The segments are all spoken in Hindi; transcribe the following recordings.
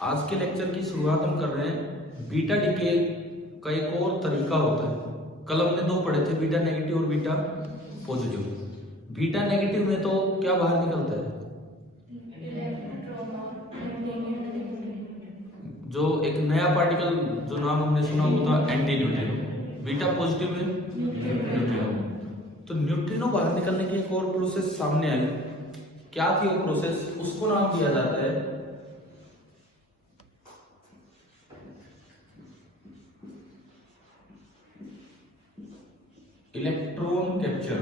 आज के लेक्चर की शुरुआत हम कर रहे हैं बीटा डीके का एक और तरीका होता है। कल हमने दो पढ़े थे, बीटा नेगेटिव और बीटा पॉजिटिव। बीटा नेगेटिव में तो क्या बाहर निकलता है, जो एक नया पार्टिकल जो नाम हमने सुना वो था एंटी न्यूट्रिनो। बीटा पॉजिटिव में न्यूट्रिनो। तो न्यूट्रिनो बाहर निकलने की एक और प्रोसेस सामने आई। क्या थी वो प्रोसेस? उसको नाम दिया जाता है इलेक्ट्रॉन कैप्चर।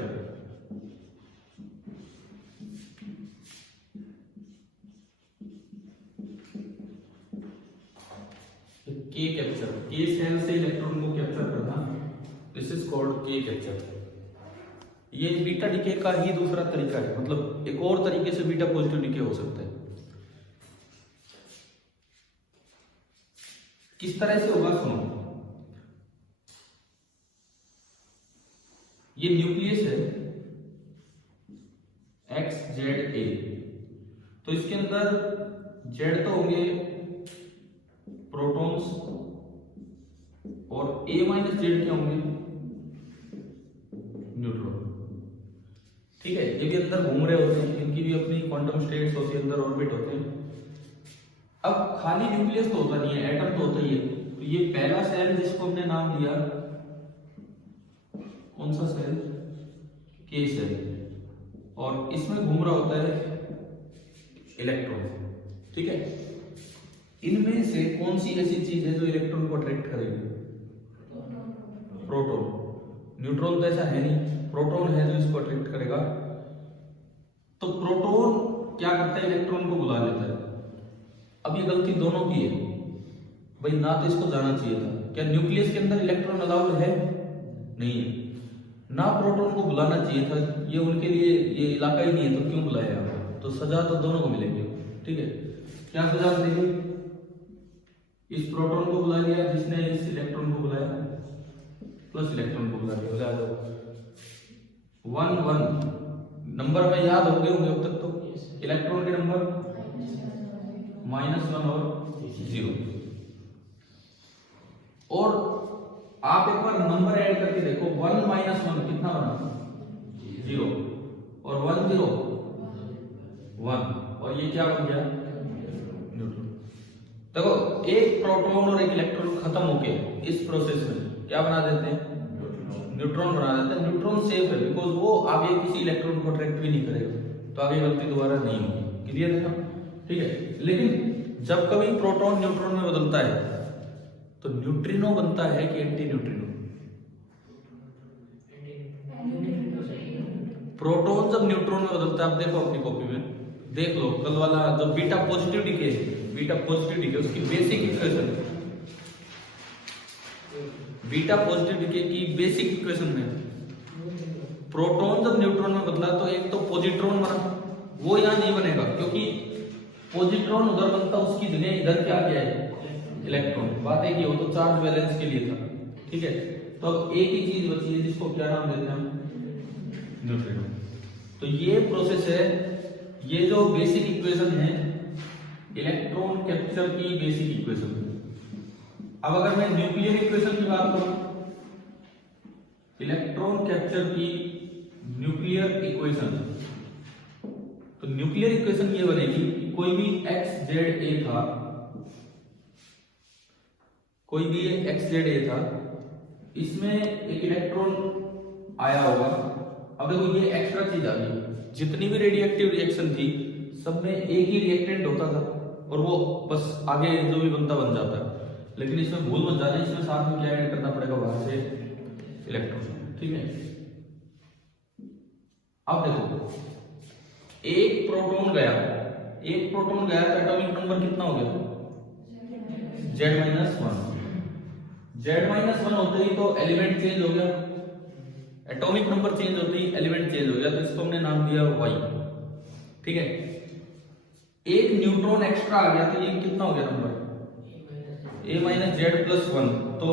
के कैप्चर, के सेल से इलेक्ट्रॉन को कैप्चर करना, दिस इज कॉल्ड के कैप्चर। ये बीटा डीके का ही दूसरा तरीका है, मतलब एक और तरीके से बीटा पॉजिटिव डीके हो सकता है। किस तरह से होगा सुनो। ये न्यूक्लियस है एक्स जेड ए, तो इसके अंदर जेड तो होंगे प्रोटॉन्स और ए माइनस जेड क्या होंगे, न्यूट्रॉन। ठीक है, ये भी अंदर घूम रहे होते हैं, इनकी भी अपनी क्वांटम स्टेट्स होती है, अंदर ऑर्बिट होते हैं। अब खाली न्यूक्लियस तो होता नहीं है, एटम तो होता ही है। तो ये पहला सेल जिसको हमने नाम दिया, कौन सा सेल, के सेल, और इसमें घूम रहा होता है इलेक्ट्रॉन। ठीक है, इनमें से कौन सी ऐसी चीज है जो इलेक्ट्रॉन को अट्रैक्ट करेगी? प्रोटॉन। न्यूट्रॉन तो ऐसा है नहीं, प्रोटॉन है जो इसको अट्रैक्ट करेगा। तो प्रोटॉन क्या करता है, इलेक्ट्रॉन को बुला लेता है। अब ये गलती दोनों की है भाई, ना तो इसको जाना चाहिए था। क्या न्यूक्लियस के अंदर इलेक्ट्रॉन अलाउड है? नहीं है। ना प्रोटॉन को बुलाना चाहिए था, ये उनके लिए ये इलाका ही नहीं है, तो क्यों बुलाया? तो सजा तो दोनों को मिलेगी। ठीक है, क्या सजा मिलेगी? इस प्रोटॉन को बुला लिया जिसने इस इलेक्ट्रॉन को बुलाया, प्लस इलेक्ट्रॉन को बुला लिया, 1 1 नंबर में याद हो गए होंगे अब तक। तो इलेक्ट्रॉन के नंबर -1 और 0। और आप एक बार नंबर ऐड करके देखो, 1 - 1 कितना बना? 0, और 1 0 1, और ये क्या बन गया? न्यूट्रॉन। देखो, एक प्रोटॉन और एक इलेक्ट्रॉन खत्म होके इस प्रोसेस में क्या बना देते हैं? न्यूट्रॉन बना देते हैं। न्यूट्रॉन सेफ है, बिकॉज वो आगे किसी इलेक्ट्रॉन को अट्रैक्ट भी नहीं करेगा, तो आगे गलती दोबारा नहीं होगी। क्लियर है ना? ठीक है, लेकिन जब कभी प्रोटॉन न्यूट्रॉन में बदलता है तो न्यूट्रिनो बनता है कि एंटी न्यूट्रिनो? प्रोटॉन जब न्यूट्रॉन में बदलता है, आप देखो अपनी कॉपी में देख लो, कल वाला जो बीटा पॉजिटिव डीके है, बीटा पॉजिटिव डीके उसकी basic equation, beta positive decay की बेसिक इक्वेशन में प्रोटॉन जब न्यूट्रॉन में बदला तो एक तो पॉजिट्रॉन बना, वो यहां नहीं बनेगा क्योंकि पॉजिट्रॉन उधर बनता, उसकी जगह इधर क्या गया है? इलेक्ट्रॉन। बात है कि वो तो चार्ज बैलेंस के लिए था। ठीक है, तो अब एक ही चीज बची है जिसको क्या नाम देते हैं हम? न्यूट्रिनो। तो ये प्रोसेस है, ये जो बेसिक इक्वेशन है इलेक्ट्रॉन कैप्चर की बेसिक इक्वेशन। अब अगर मैं न्यूक्लियर इक्वेशन की बात करूं, इलेक्ट्रॉन कैप्चर की न्यूक्लियर इक्वेशन, तो न्यूक्लियर इक्वेशन ये बनेगी कि कोई भी एक्स जेड ए था, कोई भी एक्स जेड ए था, इसमें एक इलेक्ट्रॉन आया होगा। अब देखो ये एक्स्ट्रा चीज आ गई, जितनी भी रेडियोएक्टिव रिएक्शन थी सब में एक ही रिएक्टेंट होता था और वो बस आगे जो भी बनता बन जाता है। लेकिन इसमें भूल मत जाना, इसमें साथ में क्या ऐड करना पड़ेगा? बाहर से इलेक्ट्रॉन। ठीक है, अब देखो एक प्रोटॉन गया, एक प्रोटॉन गया तो एटॉमिक नंबर कितना हो गया? Z-1। Z-1 होते ही तो एलिमेंट चेंज हो गया, एटॉमिक नंबर चेंज होते ही एलिमेंट चेंज हो गया, तो इसको हमने नाम दिया Y। ठीक है, एक न्यूट्रॉन एक्स्ट्रा आ गया तो ये कितना हो गया नंबर? A-Z+1। तो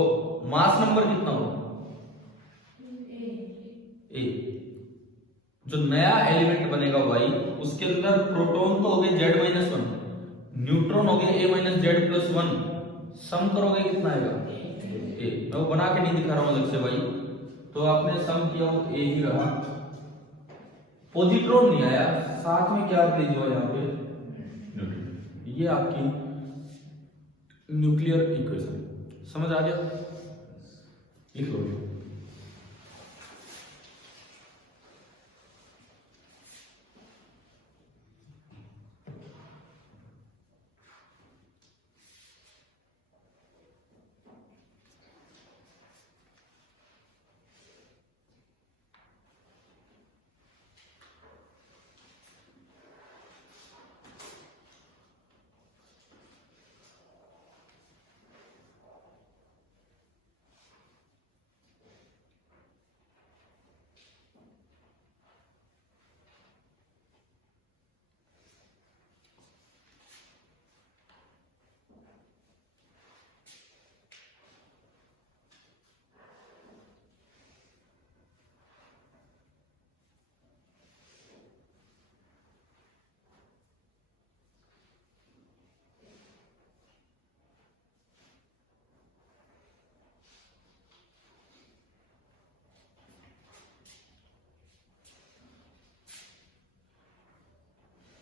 मास नंबर कितना होगा? A। जो नया एलिमेंट बनेगा Y, उसके अंदर प्रोटॉन तो हो गए Z-1, न्यूट्रॉन हो गए a minus z plus one, sum करोगे कितना आएगा ए। मैं वो बना के नहीं दिखा रहा हूं अलग से भाई, तो आपने सम किया वो ए ही रहा, पॉजिट्रॉन नहीं आया, साथ में क्या रिलीज हुआ यहाँ पे न्यूट्रॉन। ये आपकी न्यूक्लियर इक्वेशन समझ आ गया, लिख लो।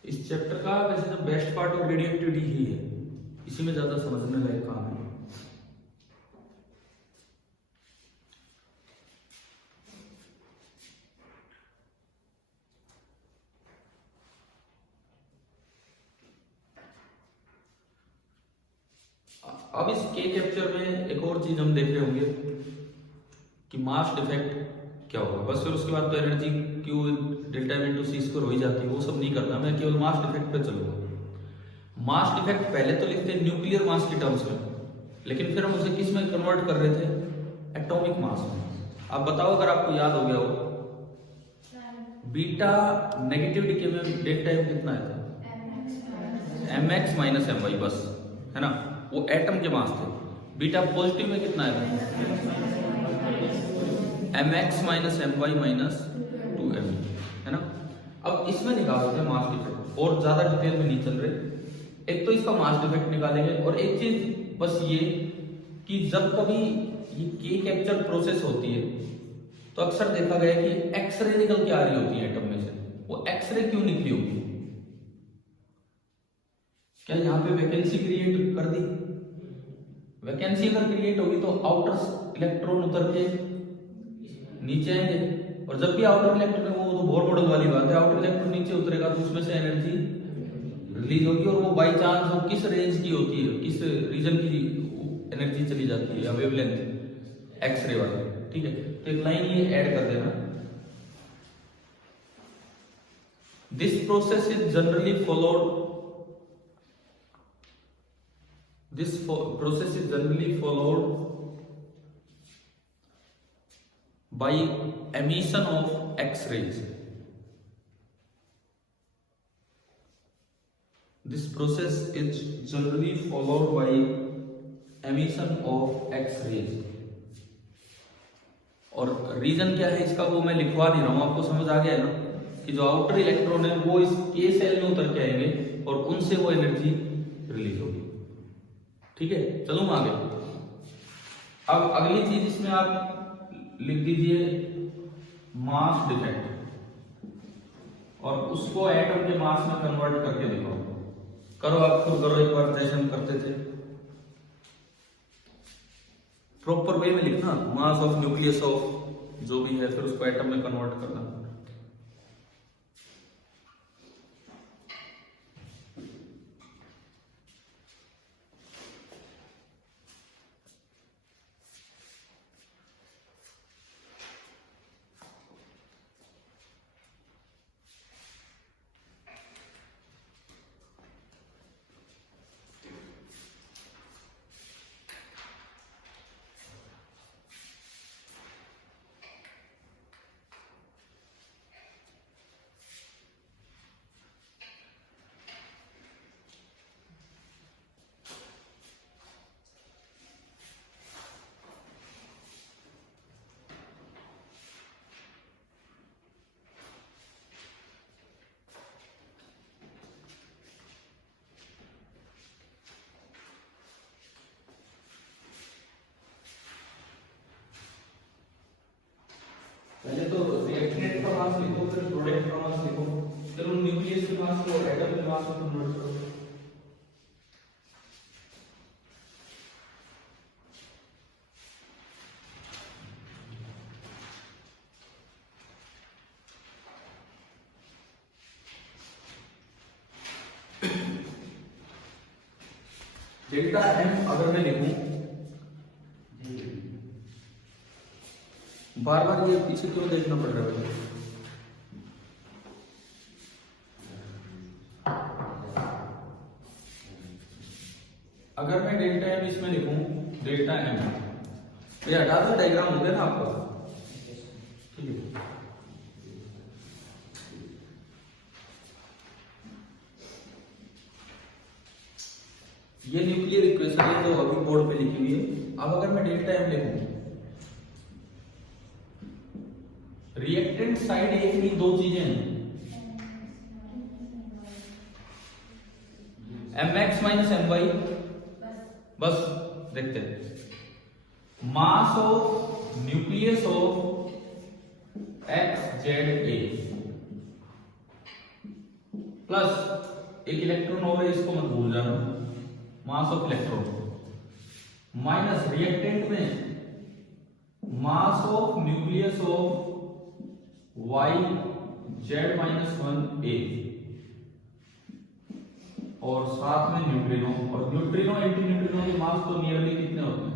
इस चैप्टर का वैसे तो बेस्ट पार्ट और रेडियोएक्टिविटी ही है, इसी में ज्यादा समझने लायक काम है। अब इस के कैप्चर में एक और चीज हम देख रहे होंगे कि मास डिफेक्ट क्या होगा, बस फिर उसके बाद तो energy Q delta m into c square हो ही जाती है, वो सब नहीं करना, मैं केवल मास डिफेक्ट पे चलूंगा। मास डिफेक्ट पहले तो लिखते हैं न्यूक्लियर मास की टर्म्स में, लेकिन फिर हम उसे किस में कन्वर्ट कर रहे थे, एटॉमिक मास में। आप बताओ अगर आपको याद हो गया हो, बीटा नेगेटिव डीके में डेल्टा एम कितना है था, M x minus M Y, बस है ना, वो एटम के मास थे। बीटा पॉजिटिव में कितना है, M x minus M Y minus two M, है ना। अब इसमें निकालते हैं मास डिफेक्ट, और ज्यादा डिटेल में नहीं चल रहे। एक तो इसका मास डिफेक्ट निकालेंगे, और एक चीज बस ये कि जब कभी ये के कैप्चर प्रोसेस होती है तो अक्सर देखा गया कि एक्सरे निकल के आ रही होती है एटम में से। वो एक्सरे क्यों निकली होगी, क्या यहाँ पे वैकेंसी क्रिएट कर दी, वैकेंसी अगर क्रिएट होगी तो आउटर इलेक्ट्रॉन उतर के नीचे आएंगे, और जब भी आउटर इलेक्ट्रॉन है, वो तो बोर मॉडल वाली बात है, आउटर इलेक्ट्रॉन नीचे उतरेगा तो उसमें से एनर्जी रिलीज होगी, और वो बाई चांस वो किस रेंज की होती है, किस रीजन की एनर्जी चली जाती है, या वेवलेंथ एक्सरे वाली, ठीक है। तो एक लाइन ये ऐड कर देना, this process is generally followed, this process is generally followed by emission of X-rays. This process is generally followed by emission of X-rays. और रीजन क्या है इसका वो मैं लिखवा नहीं रहा हूं, आपको समझ आ गया ना कि जो आउटर इलेक्ट्रॉन है वो इस के सेल में उतर के आएंगे और उनसे वो एनर्जी रिलीज होगी, ठीक है। चलो आगे। अब अगली चीज इसमें आप लिख दीजिए मास डिफेक्ट, और उसको एटम के मास में कन्वर्ट करके लिखो। करो आप खुद करो, एक बार जैसे हम करते थे, प्रॉपर वे में लिखना, मास ऑफ न्यूक्लियस ऑफ जो भी है, फिर उसको एटम में कन्वर्ट करना। फिर प्रोडक्ट का मास लिखो। चलो न्यूक्लियस के मास को एटम के मास में कन्वर्ट करो। डेल्टा एम अगर मैं लिखूं, बार बार ये पीछे क्यों देखना पड़ रहा है? अगर मैं डेल्टा एम इसमें लिखूं, डेल्टा एम, ये हटा दो, डायग्राम हो गया ना आपका, ठीक है। ये न्यूक्लियर इक्वेशन है जो अभी बोर्ड पे लिखी हुई है। अब अगर मैं डेल्टा एम लिखूं, रिएक्टेंट साइड एक ही दो चीजें हैं, mx माइनस एम वाई, बस देखते हैं। Mass of nucleus of x Z a plus एक इलेक्ट्रॉन होगा, इसको मत भूल जाना, mass of electron, minus reactant में mass of nucleus of Y Z minus one a, और साथ में न्यूट्रिनो, और न्यूट्रिनो एंटी न्यूट्रिनो के मास तो नियरली कितने होते हैं?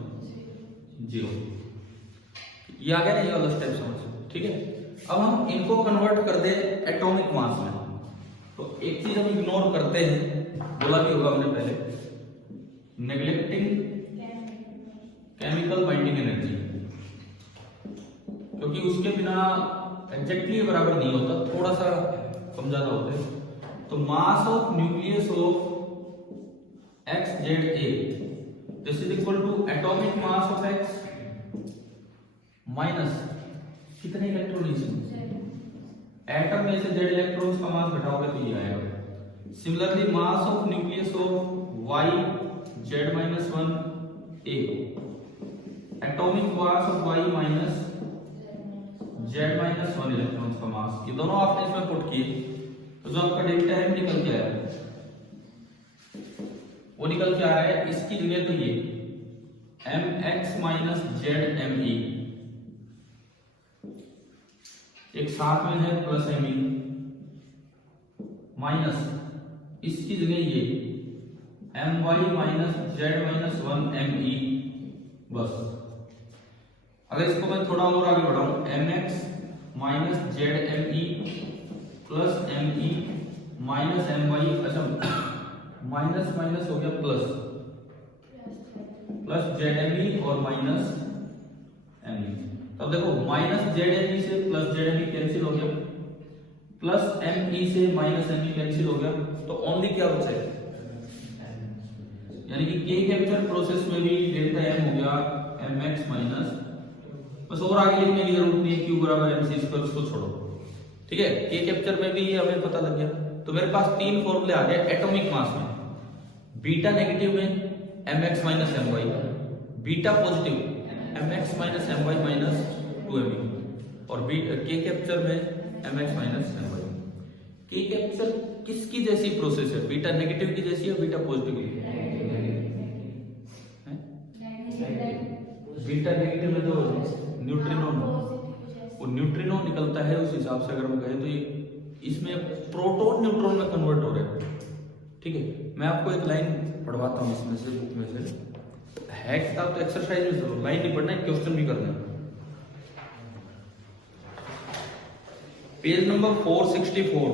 0। ये आ गया ना, ये वाला स्टेप समझ, ठीक है। अब हम इनको कन्वर्ट कर दे एटॉमिक मास में, तो एक चीज हम इग्नोर करते हैं, बोला भी होगा हमने पहले, नेग्लेक्टिंग केमिकल बाइंडिंग एनर्जी, क्योंकि उसके बिना एग्जैक्टली बराबर नहीं होता, थोड़ा सा कम ज्यादा होते हैं। तो mass of nucleus of x Z A this is equal to atomic mass of X minus कितने इलेक्ट्रॉन इसमें, एटम में से जेड इलेक्ट्रॉन्स का मास घटाओगे तो ये आएगा। Similarly mass of nucleus of Y Z minus one A, atomic mass of Y minus Z minus one electrons का मास, ये दोनों आपने इसमें पुट किए, तो जो आपका डेल्टा एम निकल के आया वो निकल के आया है, इसकी जगह तो ये M x minus Z M E, एक साथ में है प्लस एम ई, माइनस इसकी जगह ये m Y minus Z minus one m e, बस। अगर इसको मैं थोड़ा और आगे बढ़ाऊं, m x minus Z M e plus m e minus M y, अच्छा माइनस माइनस हो गया plus, plus Z M E और माइनस एम ई। तब देखो माइनस जेड एम ई से plus Z M E cancel हो गया, प्लस एम ई से माइनस एम ई कैंसिल हो गया, तो ओनली क्या बचा है, यानी कि के कैप्चर प्रोसेस में भी डेल्टा एम हो गया एम एक्स माइनस, बस और आगे लिखने की जरूरत नहीं है, क्यू बराबर एम सी स्क्वायर, उसको छोड़ो, ठीक है। के कैप्चर में भी ये हमें पता लग गया। तो मेरे पास तीन फॉर्मूले आ गए एटॉमिक मास में, बीटा नेगेटिव में M x minus M Y, beta positive M x minus M Y minus two M ई, और के कैप्चर में M x minus M Y. K capture किसकी जैसी प्रोसेस है, बीटा नेगेटिव की जैसी या बीटा पॉजिटिव की? बीटा नेगेटिव में तो न्यूट्रिनो, वो न्यूट्रिनो निकलता है, उस हिसाब से अगर हम कहें तो ये इसमें प्रोटॉन न्यूट्रॉन में कन्वर्ट हो रहा है, ठीक है। मैं आपको एक लाइन पढ़वाता हूँ इसमें से, बुक में से है, किताब तो एक्सरसाइज में जरूर, लाइन नहीं पढ़ना है, क्वेश्चन भी करना है। Page number 464,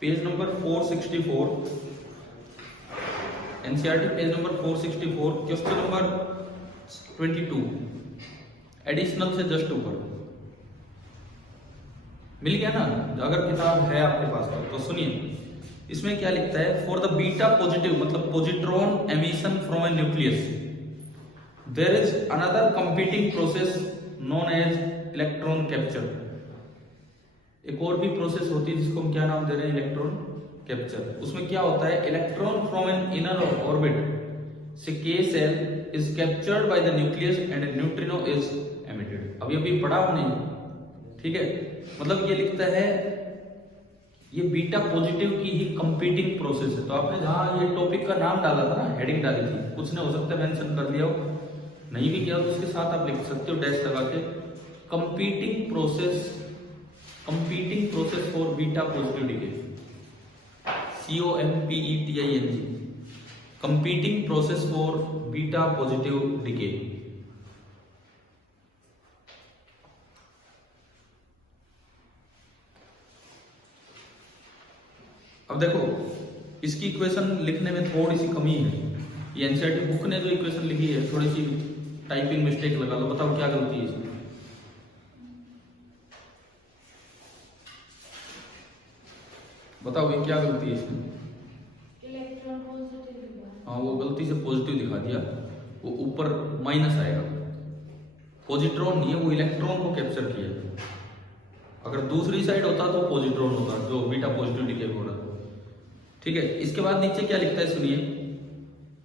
page number 464, NCERT page number 464, question number 22, additional से जस्ट ऊपर मिल गया ना, अगर किताब है आपके पास तो सुनिए, इसमें क्या लिखता है, फॉर द बीटा पॉजिटिव मतलब positron emission from a nucleus there is another competing process known as electron capture. एक और भी प्रोसेस होती है जिसको हम क्या नाम दे रहे हैं, इलेक्ट्रॉन कैप्चर। उसमें क्या होता है, electron from an inner orbit से K shell is captured by the nucleus and neutrino is emitted. अभी अभी पढ़ा हमने, ठीक है, मतलब ये लिखता है ये बीटा पॉजिटिव की ही कंपीटिंग प्रोसेस है। तो आपने जहां ये टॉपिक का नाम डाला था ना, हेडिंग डाली थी, कुछ ने हो सकता है मेंशन कर दिया हो, नहीं भी किया तो उसके साथ आप लिख सकते हो डैश लगा के, competing process for beta positive decay, COMPETING, competing process for beta positive decay. अब देखो इसकी इक्वेशन लिखने में थोड़ी सी कमी है, ये एनसीईआरटी बुक ने जो इक्वेशन लिखी है थोड़ी सी टाइपिंग मिस्टेक लगा लो, बताओ क्या गलती है इसमें? बताओ ये क्या गलती है इसमें? इलेक्ट्रॉन पॉजिटिव, हाँ वो गलती से पॉजिटिव दिखा दिया, वो ऊपर माइनस आएगा, पॉजिट्रॉन नहीं है वो, इलेक्ट्रॉन को कैप्चर किया। अगर दूसरी साइड होता तो पॉजिट्रॉन होता, जो बीटा पॉजिटिव डिके हो रहा। ठीक है, इसके बाद नीचे क्या लिखता है सुनिए,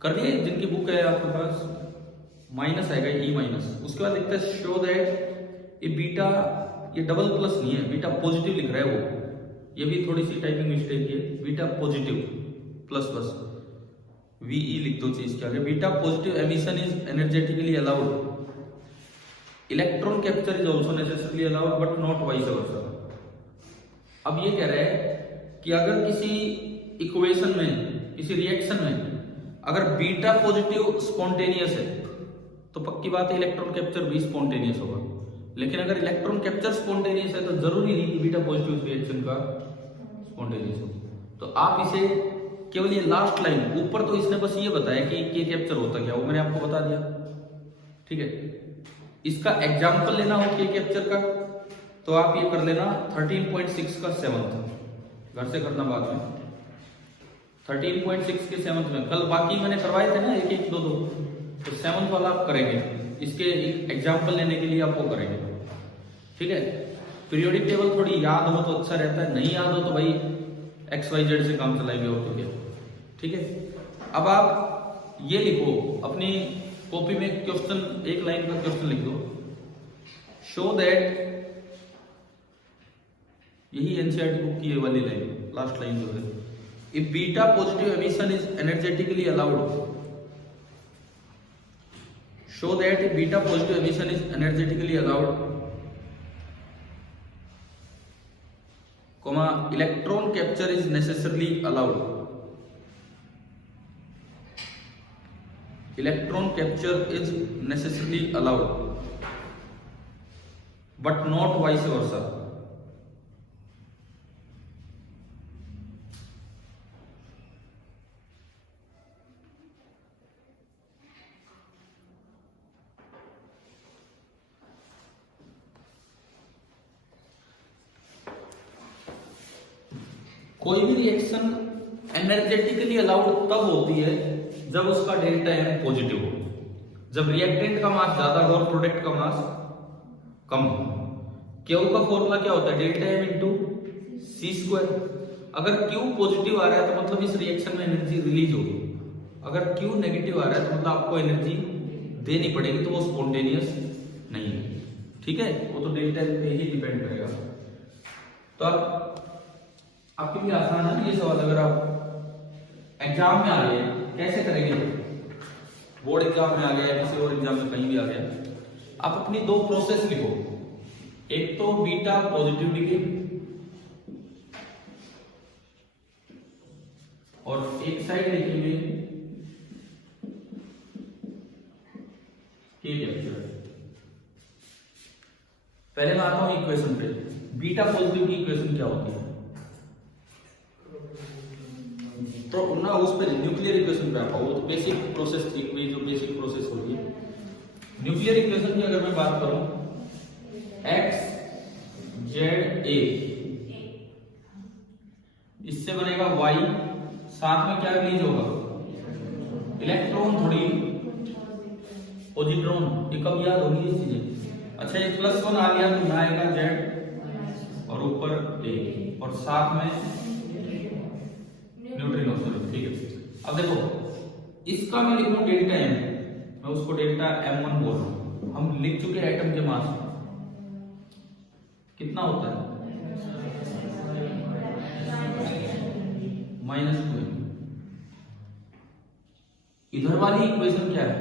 कर दिए जिनकी बुक है आपके पास, माइनस आएगा ई माइनस, उसके बाद लिखता है शो दैट ये बीटा, ये डबल प्लस नहीं है, बीटा पॉजिटिव लिख रहा है वो, ये भी थोड़ी सी टाइपिंग मिस्टेक है, beta positive plus plus VE लिख दो चीज के आगे, beta positive emission is energetically allowed, electron capture is also necessarily allowed but not vice versa. अब ये कह रहा है कि अगर किसी इक्वेशन में, किसी रिएक्शन में अगर बीटा पॉजिटिव स्पॉन्टेनियस है तो पक्की बात है इलेक्ट्रॉन कैप्चर भी स्पॉन्टेनियस होगा, लेकिन अगर इलेक्ट्रॉन कैप्चर स्पॉन्टेनियस है तो जरूरी नहीं कि बीटा पॉजिटिव रिएक्शन का स्पॉन्टेनियस हो। तो आप इसे केवल ये लास्ट लाइन ऊपर, तो इसने बस ये बताया कि के कैप्चर होता क्या, वो मैंने आपको बता दिया। ठीक है, इसका एग्जाम्पल लेना हो के कैप्चर का तो आप ये कर लेना 13.6 का 7th, घर से करना बाद में, 13.6 के 7th में, कल बाकी मैंने करवाए थे ना एक एक दो दो, तो 7th वाला आप करेंगे, इसके एग्जाम्पल लेने के लिए आप वो करेंगे। ठीक है, पीरियोडिक टेबल थोड़ी याद हो तो अच्छा रहता है, नहीं याद हो तो भाई XYZ से काम चलाएंगे और तो क्या। ठीक है, अब आप ये लिखो अपनी कॉपी में क्वेश्चन, एक लाइन का क्वेश्चन लिख दो, शो दैट, यही एनसीईआरटी बुक की वाली लाइन, लास्ट लाइन जो है, if beta positive emission is energetically allowed, show that if beta positive emission is energetically allowed, electron capture is necessarily allowed, electron capture is necessarily allowed but not vice versa। कोई भी रिएक्शन एनर्जेटिकली अलाउड तब होती है जब उसका डेल्टा एम पॉजिटिव हो, जब रिएक्टेंट का मास ज्यादा हो और प्रोडक्ट का मास कम हो। क्यू का फॉर्मूला क्या होता है, delta m into c square. अगर क्यू पॉजिटिव आ रहा है तो मतलब इस रिएक्शन में एनर्जी रिलीज होगी, अगर क्यू नेगेटिव आ रहा है तो मतलब आपको एनर्जी देनी पड़ेगी, तो वो स्पॉन्टेनियस नहीं है। ठीक है, वो तो डेल्टा एम पे ही डिपेंड करेगा। तो आपके लिए आसान है ये सवाल, अगर आप एग्जाम में आ गए कैसे करेंगे, बोर्ड एग्जाम में आ गया या किसी और एग्जाम में कहीं भी आ गया, आप अपनी दो प्रोसेस लिखो, एक तो बीटा पॉजिटिव डिके और एक साइड लिखेंगे के कैप्चर। पहले मैं आता हूं इक्वेशन पे, बीटा पॉजिटिव की इक्वेशन क्या होती है, तो ना उस पे न्यूक्लियर इक्वेशन पे आता हूं, वो बेसिक प्रोसेस, जो बेसिक प्रोसेस होती है। न्यूक्लियर इक्वेशन की अगर मैं बात करूं, x z a, इससे बनेगा y, साथ में क्या रिलीज होगा, इलेक्ट्रॉन थोड़ी पॉजिट्रॉन, ये कब याद होगी ये चीजें। अच्छा, ये +1 आ गया तो ना आएगा z और ऊपर a और साथ में न्यूट्रिनो, ठीक है। अब देखो इसका मैं लिखूं डेल्टा एम, मैं उसको डेल्टा m1 बोल रहा हूं। हम लिख चुके एटम के मास, कितना होता है -2m। इधर वाली इक्वेशन क्या है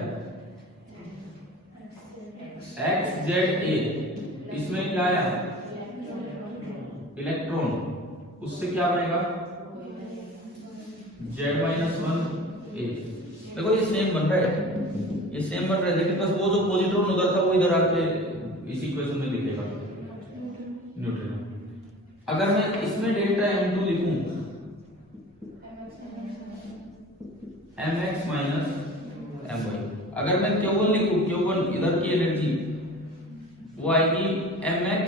XZA, इसमें क्या आया इलेक्ट्रॉन, उससे क्या बनेगा Z-1a। देखो ये सेम बन रहा है, ये सेम बन रहा है, लेकिन बस वो जो पॉजिट्रॉन उधर था वो इधर आके इस इक्वेशन में दिखेगा न्यूट्रॉन। अगर मैं इसमें डेल्टा M2 लिखूं mx my, अगर मैं Q1 लिखूं, Q1 इधर की एनर्जी वो आएगी mx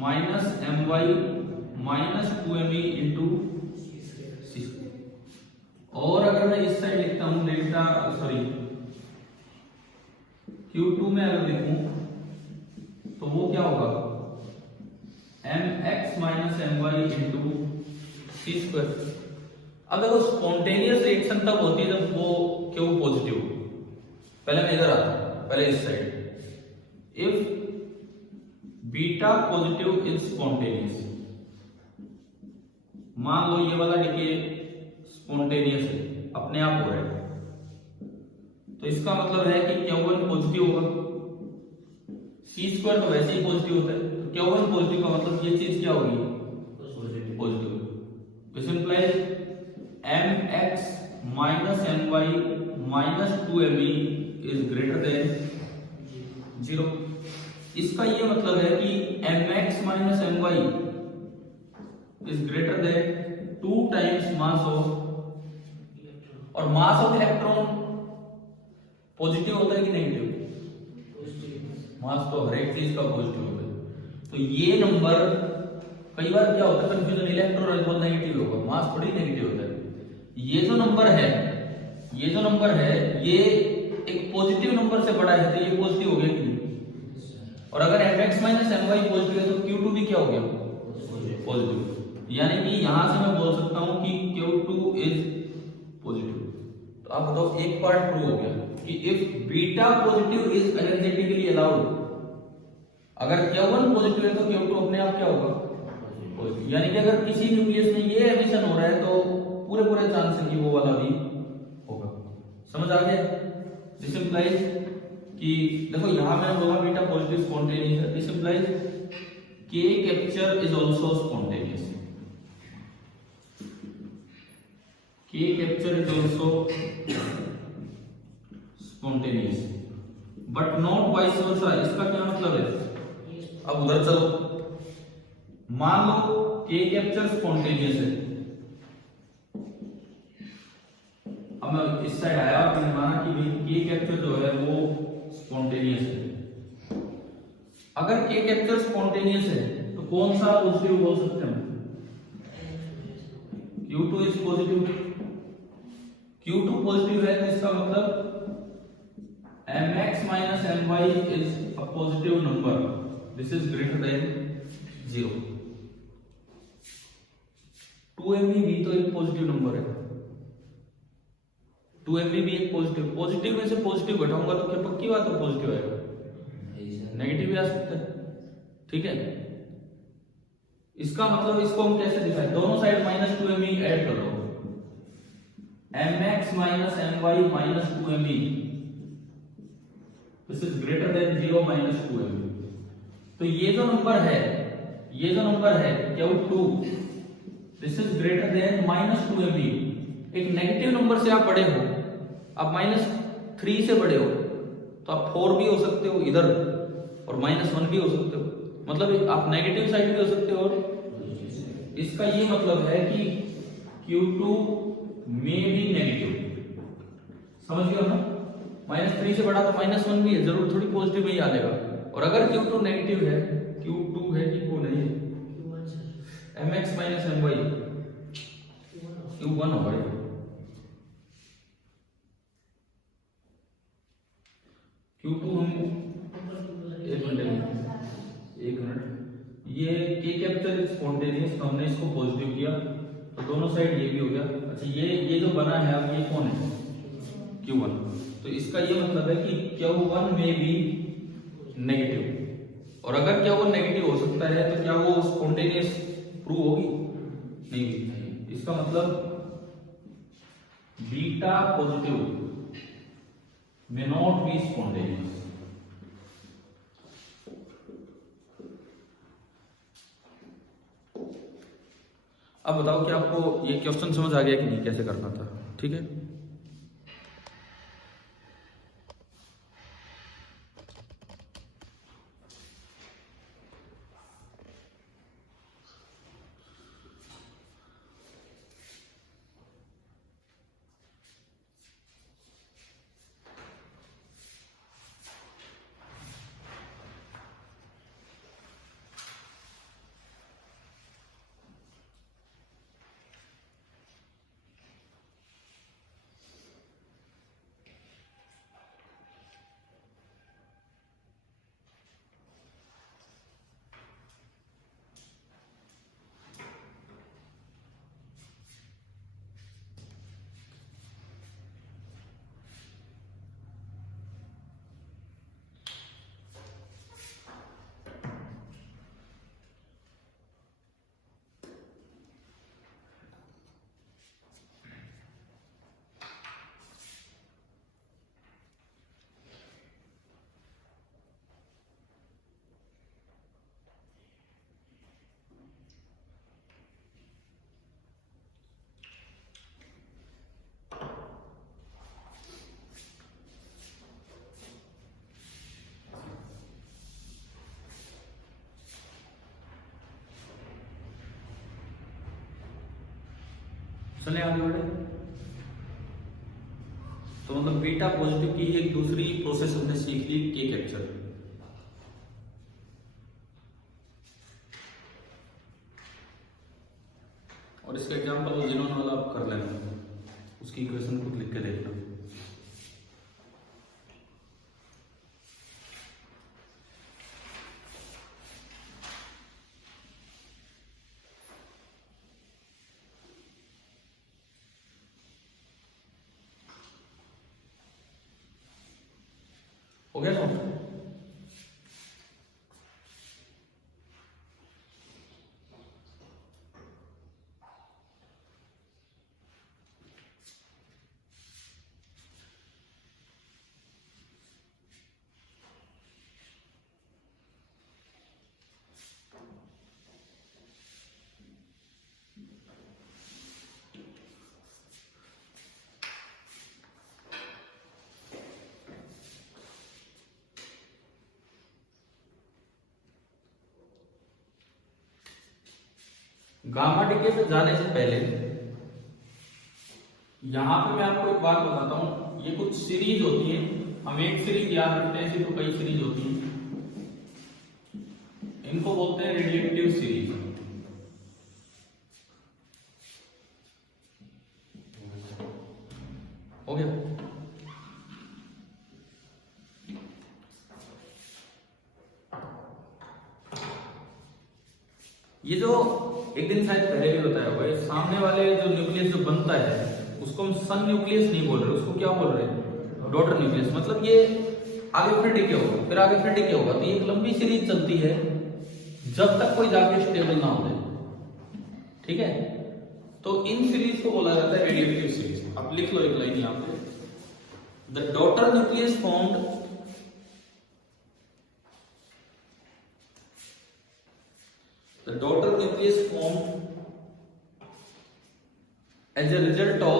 my -2me into c। और अगर मैं इस साइड लिखता हूं डेल्टा Q2 में अगर लिखूं तो वो क्या होगा mx my into c square. अब देखो स्पॉन्टेनियस रिएक्शन तब होती है जब वो Q पॉजिटिव, पहले मैं इधर आता हूं, पहले इस side. If beta positive is spontaneous, मान लो ये वाला डिके स्पॉन्टेनियस है, अपने आप हो रहा है, तो इसका मतलब है कि Q1 पॉजिटिव होगा। C स्क्वायर तो वैसे ही पॉजिटिव होता है, तो Q1 पॉजिटिव का मतलब ये चीज क्या होगी positive. This implies mx minus my minus 2me is greater than 0। इसका ये मतलब है कि mx minus my is greater than 2 times mass of, और मास ऑफ इलेक्ट्रॉन पॉजिटिव होता है कि नेगेटिव? मास तो हर एक चीज का पॉजिटिव होता है। तो ये नंबर कई बार क्या होता है कंफ्यूजन, इलेक्ट्रॉन नेगेटिव होगा, मास थोड़ी नेगेटिव होता है। ये जो नंबर है ये एक पॉजिटिव नंबर से बड़ा है, तो ये पॉजिटिव हो गया कि नहीं? और अगर fx माइनस my पॉजिटिव है तो Q2 भी क्या हो गया पॉजिटिव। यानी कि यहां से मैं बोल सकता हूं कि Q2 इज पॉजिटिव। तो आप बताओ, एक पार्ट प्रूव हो गया कि if beta positive is energetically allowed, अगर Q1 पॉजिटिव है तो Q2 अपने आप क्या होगा पॉजिटिव। यानी कि अगर किसी न्यूक्लियस में ये एमिशन हो रहा है तो पूरे चांस है कि वो वाला भी होगा। समझ आ गया? दिस इंप्लाइज कि देखो यहां मैंने बोला बीटा पॉजिटिव स्पॉन्टेनियस है, दिस इंप्लाइज के कैप्चर इज आल्सो स्पॉन्टेनियस। के capture is also spontaneous but not vice versa. इसका क्या मतलब है? अब उधर चलो, मान लो के कैप्चर स्पॉन्टेनियस है, अब मैं इस साइड आया और मैंने माना कि भाई के कैप्चर जो है वो स्पॉन्टेनियस है। अगर के कैप्चर स्पॉन्टेनियस है तो कौन सा पॉजिटिव बोल सकते हैं? Q2 is positive. Q2 positive है तो इसका मतलब mx minus my is a positive number, this is greater than 0। 2me भी तो एक पॉजिटिव नंबर है, 2me भी एक पॉजिटिव में से पॉजिटिव घटाऊंगा तो क्या पक्की बात है पॉजिटिव आएगा? नेगेटिव भी आ सकता है। ठीक है, इसका मतलब इसको हम कैसे दिखाएं? दोनों साइड -2me ऐड कर दो, mx minus my minus 2me this is greater than 0 -2me। तो ये जो नंबर है Q2 this is greater than -2me। एक नेगेटिव नंबर से आप बड़े हो, आप -3 से बड़े हो तो आप 4 भी हो सकते हो इधर, और -1 भी हो सकते हो, मतलब आप नेगेटिव साइड भी हो सकते हो। और इसका ये मतलब है कि Q2 में भी नेगेटिव, समझ गए हो ना? -3 से बड़ा तो -1 भी है, जरूर थोड़ी पॉजिटिव में ही आ जाएगा। और अगर Q2 नेगेटिव है, Q2 है कि वो नहीं है, mx minus my Q1 होगा। Q2 हम एक मिनट ये के कैपिटल स्पॉन्टेनियस, तो हमने इसको पॉजिटिव किया तो दोनों साइड ये भी हो गया। अच्छा, ये जो बना है अब ये कौन है? Q1। तो इसका ये मतलब है कि Q1 में भी नेगेटिव, और अगर क्या वो नेगेटिव हो सकता है तो क्या वो स्पॉन्टेनियस प्रूव होगी? नहीं। इसका मतलब beta positive may not be spontaneous. अब बताओ कि आपको ये क्वेश्चन समझ आ गया कि नहीं, कैसे करना था? ठीक है। चले आगे बढ़े। तो मतलब बीटा पॉजिटिव की एक दूसरी प्रोसेस हमने सीख ली, के कैप्चर। और इसका एग्जांपल वो जिन्होंने वाला आप कर लेना, उसकी इक्वेशन खुद लिख के देखना। हो गया ना? गामा डिके पे जाने से पहले यहां पे मैं आपको एक बात बताता हूं। ये कुछ सीरीज होती है, हम एक सीरीज याद रखते हैं, ऐसी तो कई सीरीज होती हैं। इनको बोलते हैं रेडिएटिव सीरीज। हो गया? ये जो एक दिन शायद पहले भी बताया होगा, ये सामने वाले जो न्यूक्लियस जो बनता है उसको हम सन न्यूक्लियस नहीं बोल रहे, उसको क्या बोल रहे हैं? Daughter nucleus. मतलब ये आगे फिर डिके होगा, फिर आगे फिर डिके होगा। तो ये एक लंबी सीरीज चलती है जब तक कोई जाके स्टेबल ना हो जाए। ठीक है? तो इन सीरीज को बोला जाता है रेडिएटिव सीरीज। अब लिख लो एक लाइन यहां पे, the daughter nucleus formed the daughter nucleus formed as a result of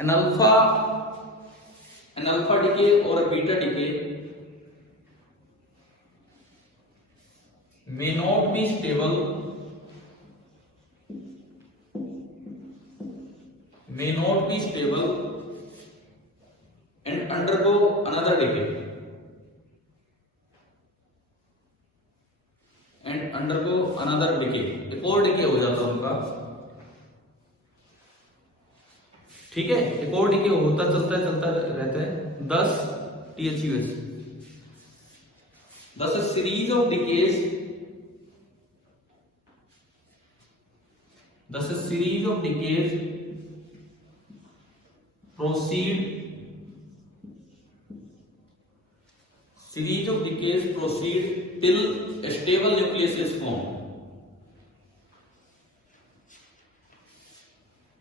an alpha decay or a beta decay may not be stable and undergo another decay एक और डिके हो जाता है उनका। ठीक है? एक और डिके होता चलता रहता है। thus THUS, thus a series of decays proceed decays proceed till a stable nucleus is formed.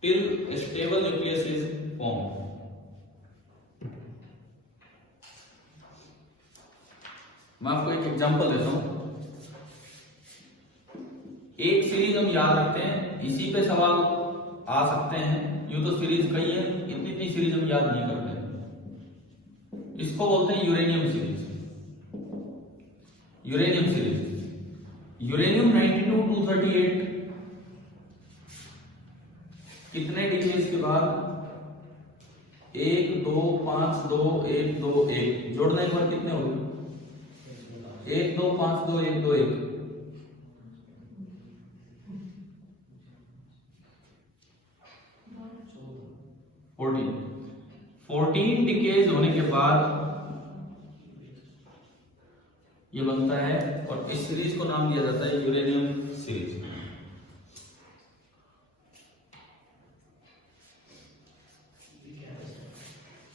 Till a stable nucleus is formed. मैं आपको एक एग्जांपल देता हूं। एक सीरीज हम याद रखते हैं, इसी पे सवाल आ सकते हैं। यूं तो सीरीज कई है, इतनी सीरीज हम याद नहीं करते। इसको बोलते हैं uranium series. Uranium series, uranium 92 238 कितने डिकेज के बाद 1 2 5 2 1 2 1 जोड़ने के बाद कितने हो गए? 1 2 5 2 1 2 1 14 डिकेज होने के बाद ये बनता है, और इस सीरीज को नाम दिया जाता है यूरेनियम सीरीज।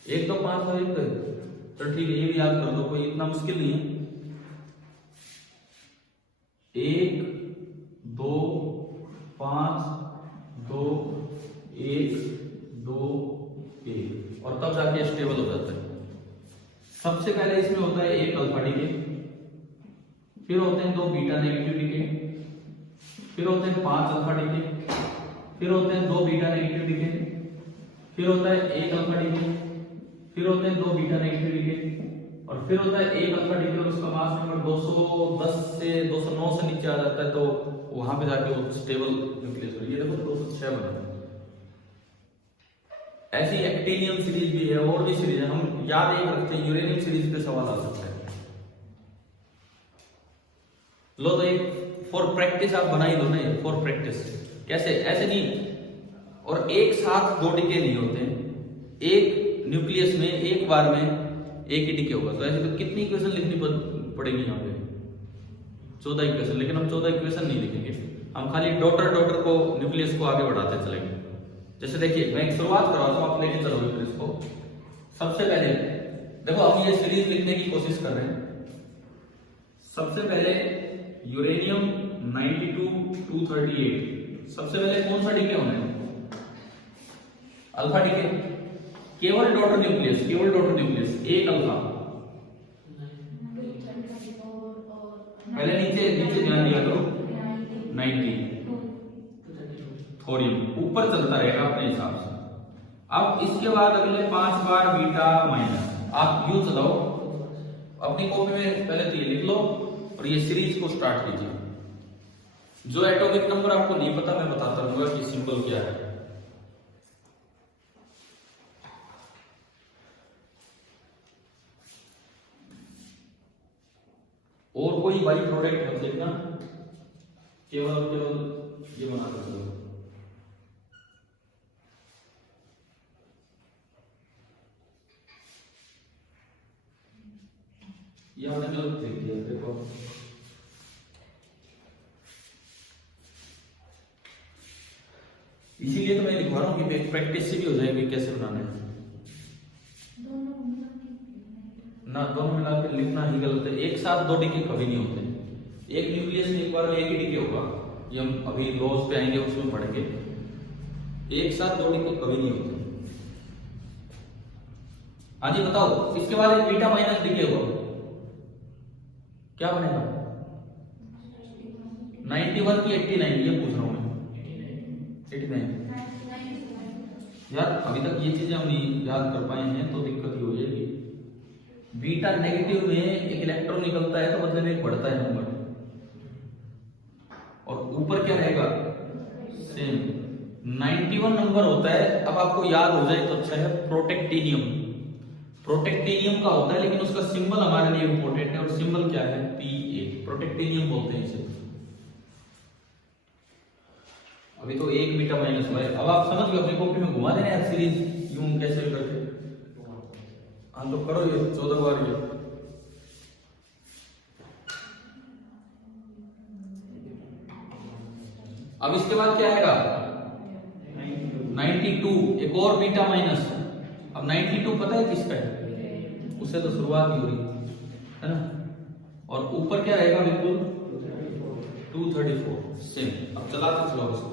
एक तो 5 और 1 तो ठीक है, ये भी याद कर दो, कोई इतना मुश्किल नहीं है। 1 2 5 2 1 2 1 और तब जाके स्टेबल हो जाता है। सबसे पहले इसमें होता है एक अल्फा डिके, फिर होते हैं 2 बीटा नेगेटिव डिके, फिर होते हैं 5 अल्फा डिके, फिर होते हैं 2 बीटा नेगेटिव डिके, फिर होता है 1 अल्फा डिके, फिर होते हैं 2 बीटा नेगेटिव डिके, और फिर होता है 1 अल्फा डिके और उसका मास नंबर 210 से 209 से नीचे आ जाता है, तो वहां पे जाके वो स्टेबल न्यूक्लियस हो। ये देखो 206 बना। ऐसी एक्टिनियम सीरीज भी है, और भी सीरीज है, हम याद एक रखते हैं। यूरेनियम सीरीज पे सवाल आ सकता है। लो तो एक फॉर प्रैक्टिस आप बना ही दो ना, फॉर प्रैक्टिस। कैसे? ऐसे नहीं, और एक साथ 2 डिके नहीं होते हैं। एक न्यूक्लियस में एक बार में एक ही डिके होगा, तो ऐसे तो कितनी इक्वेशन लिखनी पड़ेगी यहाँ पे? 14 इक्वेशन। लेकिन हम 14 इक्वेशन नहीं लिखेंगे, हम खाली डॉटर को न्यूक्लियस को आगे बढ़ाते चलेंगे। जैसे देखिए, मैं एक शुरुआत करवाता हूं, आप लेके चलोगे फिर इसको। सबसे पहले देखो, हम ये सीरीज लिखने की कोशिश कर रहे हैं। सबसे पहले यूरेनियम 92 238, सबसे पहले कौन सा डिके होना है? Alpha decay. केवल डॉटर न्यूक्लियस, केवल डॉटर न्यूक्लियस, एक अल्फा। पहले नीचे ध्यान दिया करो। 90 थोरियम ऊपर चलता रहेगा अपने हिसाब से। अब इसके बाद अगले 5 बार बीटा माइनस। आप यूं चलाओ अपनी कॉपी में, पहले तो ये लिख लो और ये सीरीज को स्टार्ट कीजिए। जो एटॉमिक नंबर आपको नहीं पता, मैं बताता रहूंगा कि सिंबल क्या है। और कोई बाई प्रोडक्ट मत लिखना, केवल ये बना सकते हो। ये हमने गलत लिख दिया, देखो। इसीलिए तो मैं लिखवा रहा हूँ कि प्रैक्टिस से भी हो जाएगी कैसे बनाना है ना। दोनों मिला के लिखना ही गलत है। एक साथ 2 डिके कभी नहीं होते। एक न्यूक्लियस में एक बार में एक ही डिके होगा, ये हम अभी लॉज पे आएंगे उसमें पढ़ेंगे। एक साथ 2 डिके कभी नहीं होते। हाँ जी बताओ, इसके बाद एक बीटा माइनस डिके होगा, क्या बनेगा? 91 की 89, ये पूछ रहा हूं मैं। 89 यार, अभी तक ये चीजें हम नहीं याद कर पाए हैं तो दिक्कत ही हो जाएगी। बीटा नेगेटिव में एक इलेक्ट्रॉन निकलता है तो बदले में एक बढ़ता है नंबर, और ऊपर क्या रहेगा? सेम 91 नंबर होता है। अब आपको याद हो जाए तो अच्छा है। प्रोटेक्टिनियम, प्रोटेक्टिनियम का होता है, लेकिन उसका सिंबल हमारे लिए इंपॉर्टेंट है, और सिंबल क्या है? Pa। प्रोटेक्टिनियम बोलते हैं इसे। अभी तो एक बीटा माइनस हुआ है। अब आप समझ गए, अपनी कॉपी में घुमा देना है सीरीज यूं कैसे करके। हाँ तो करो ये 14 बार ये। अब इसके बाद क्या आएगा? 92, एक और बीटा माइनस। अब 92 पता है किसका है? उससे तो शुरुआत ही हो रही है ना। और ऊपर क्या रहेगा बिल्कुल 234 सेम। अब चलाते चलो इसको।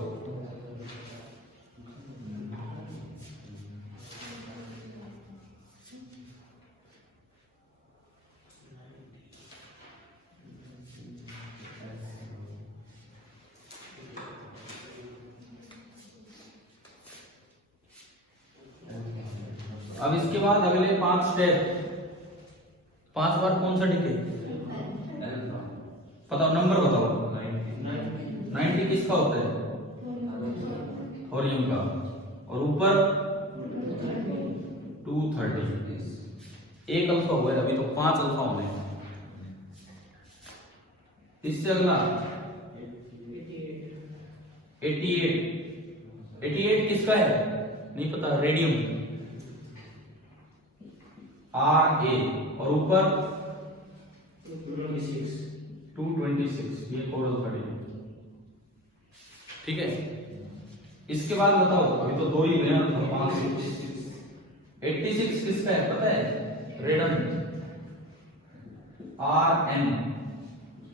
अब इसके बाद अगले 5 स्टेप, 5 बार कौन सा डिके बताओ, नंबर बताओ। 90 किसका होता है? थोरियम का। और ऊपर 230। एक अल्फा हुआ है अभी तो 5 अल्फा होने हैं। इससे अगला 88 किसका है? नहीं पता, रेडियम Ra। और ऊपर 226 ये कोरल खड़ी है। ठीक है, इसके बाद बताओ, अभी तो 2 ही गए हैं। 86 किसका है पता है? रेडन Rn।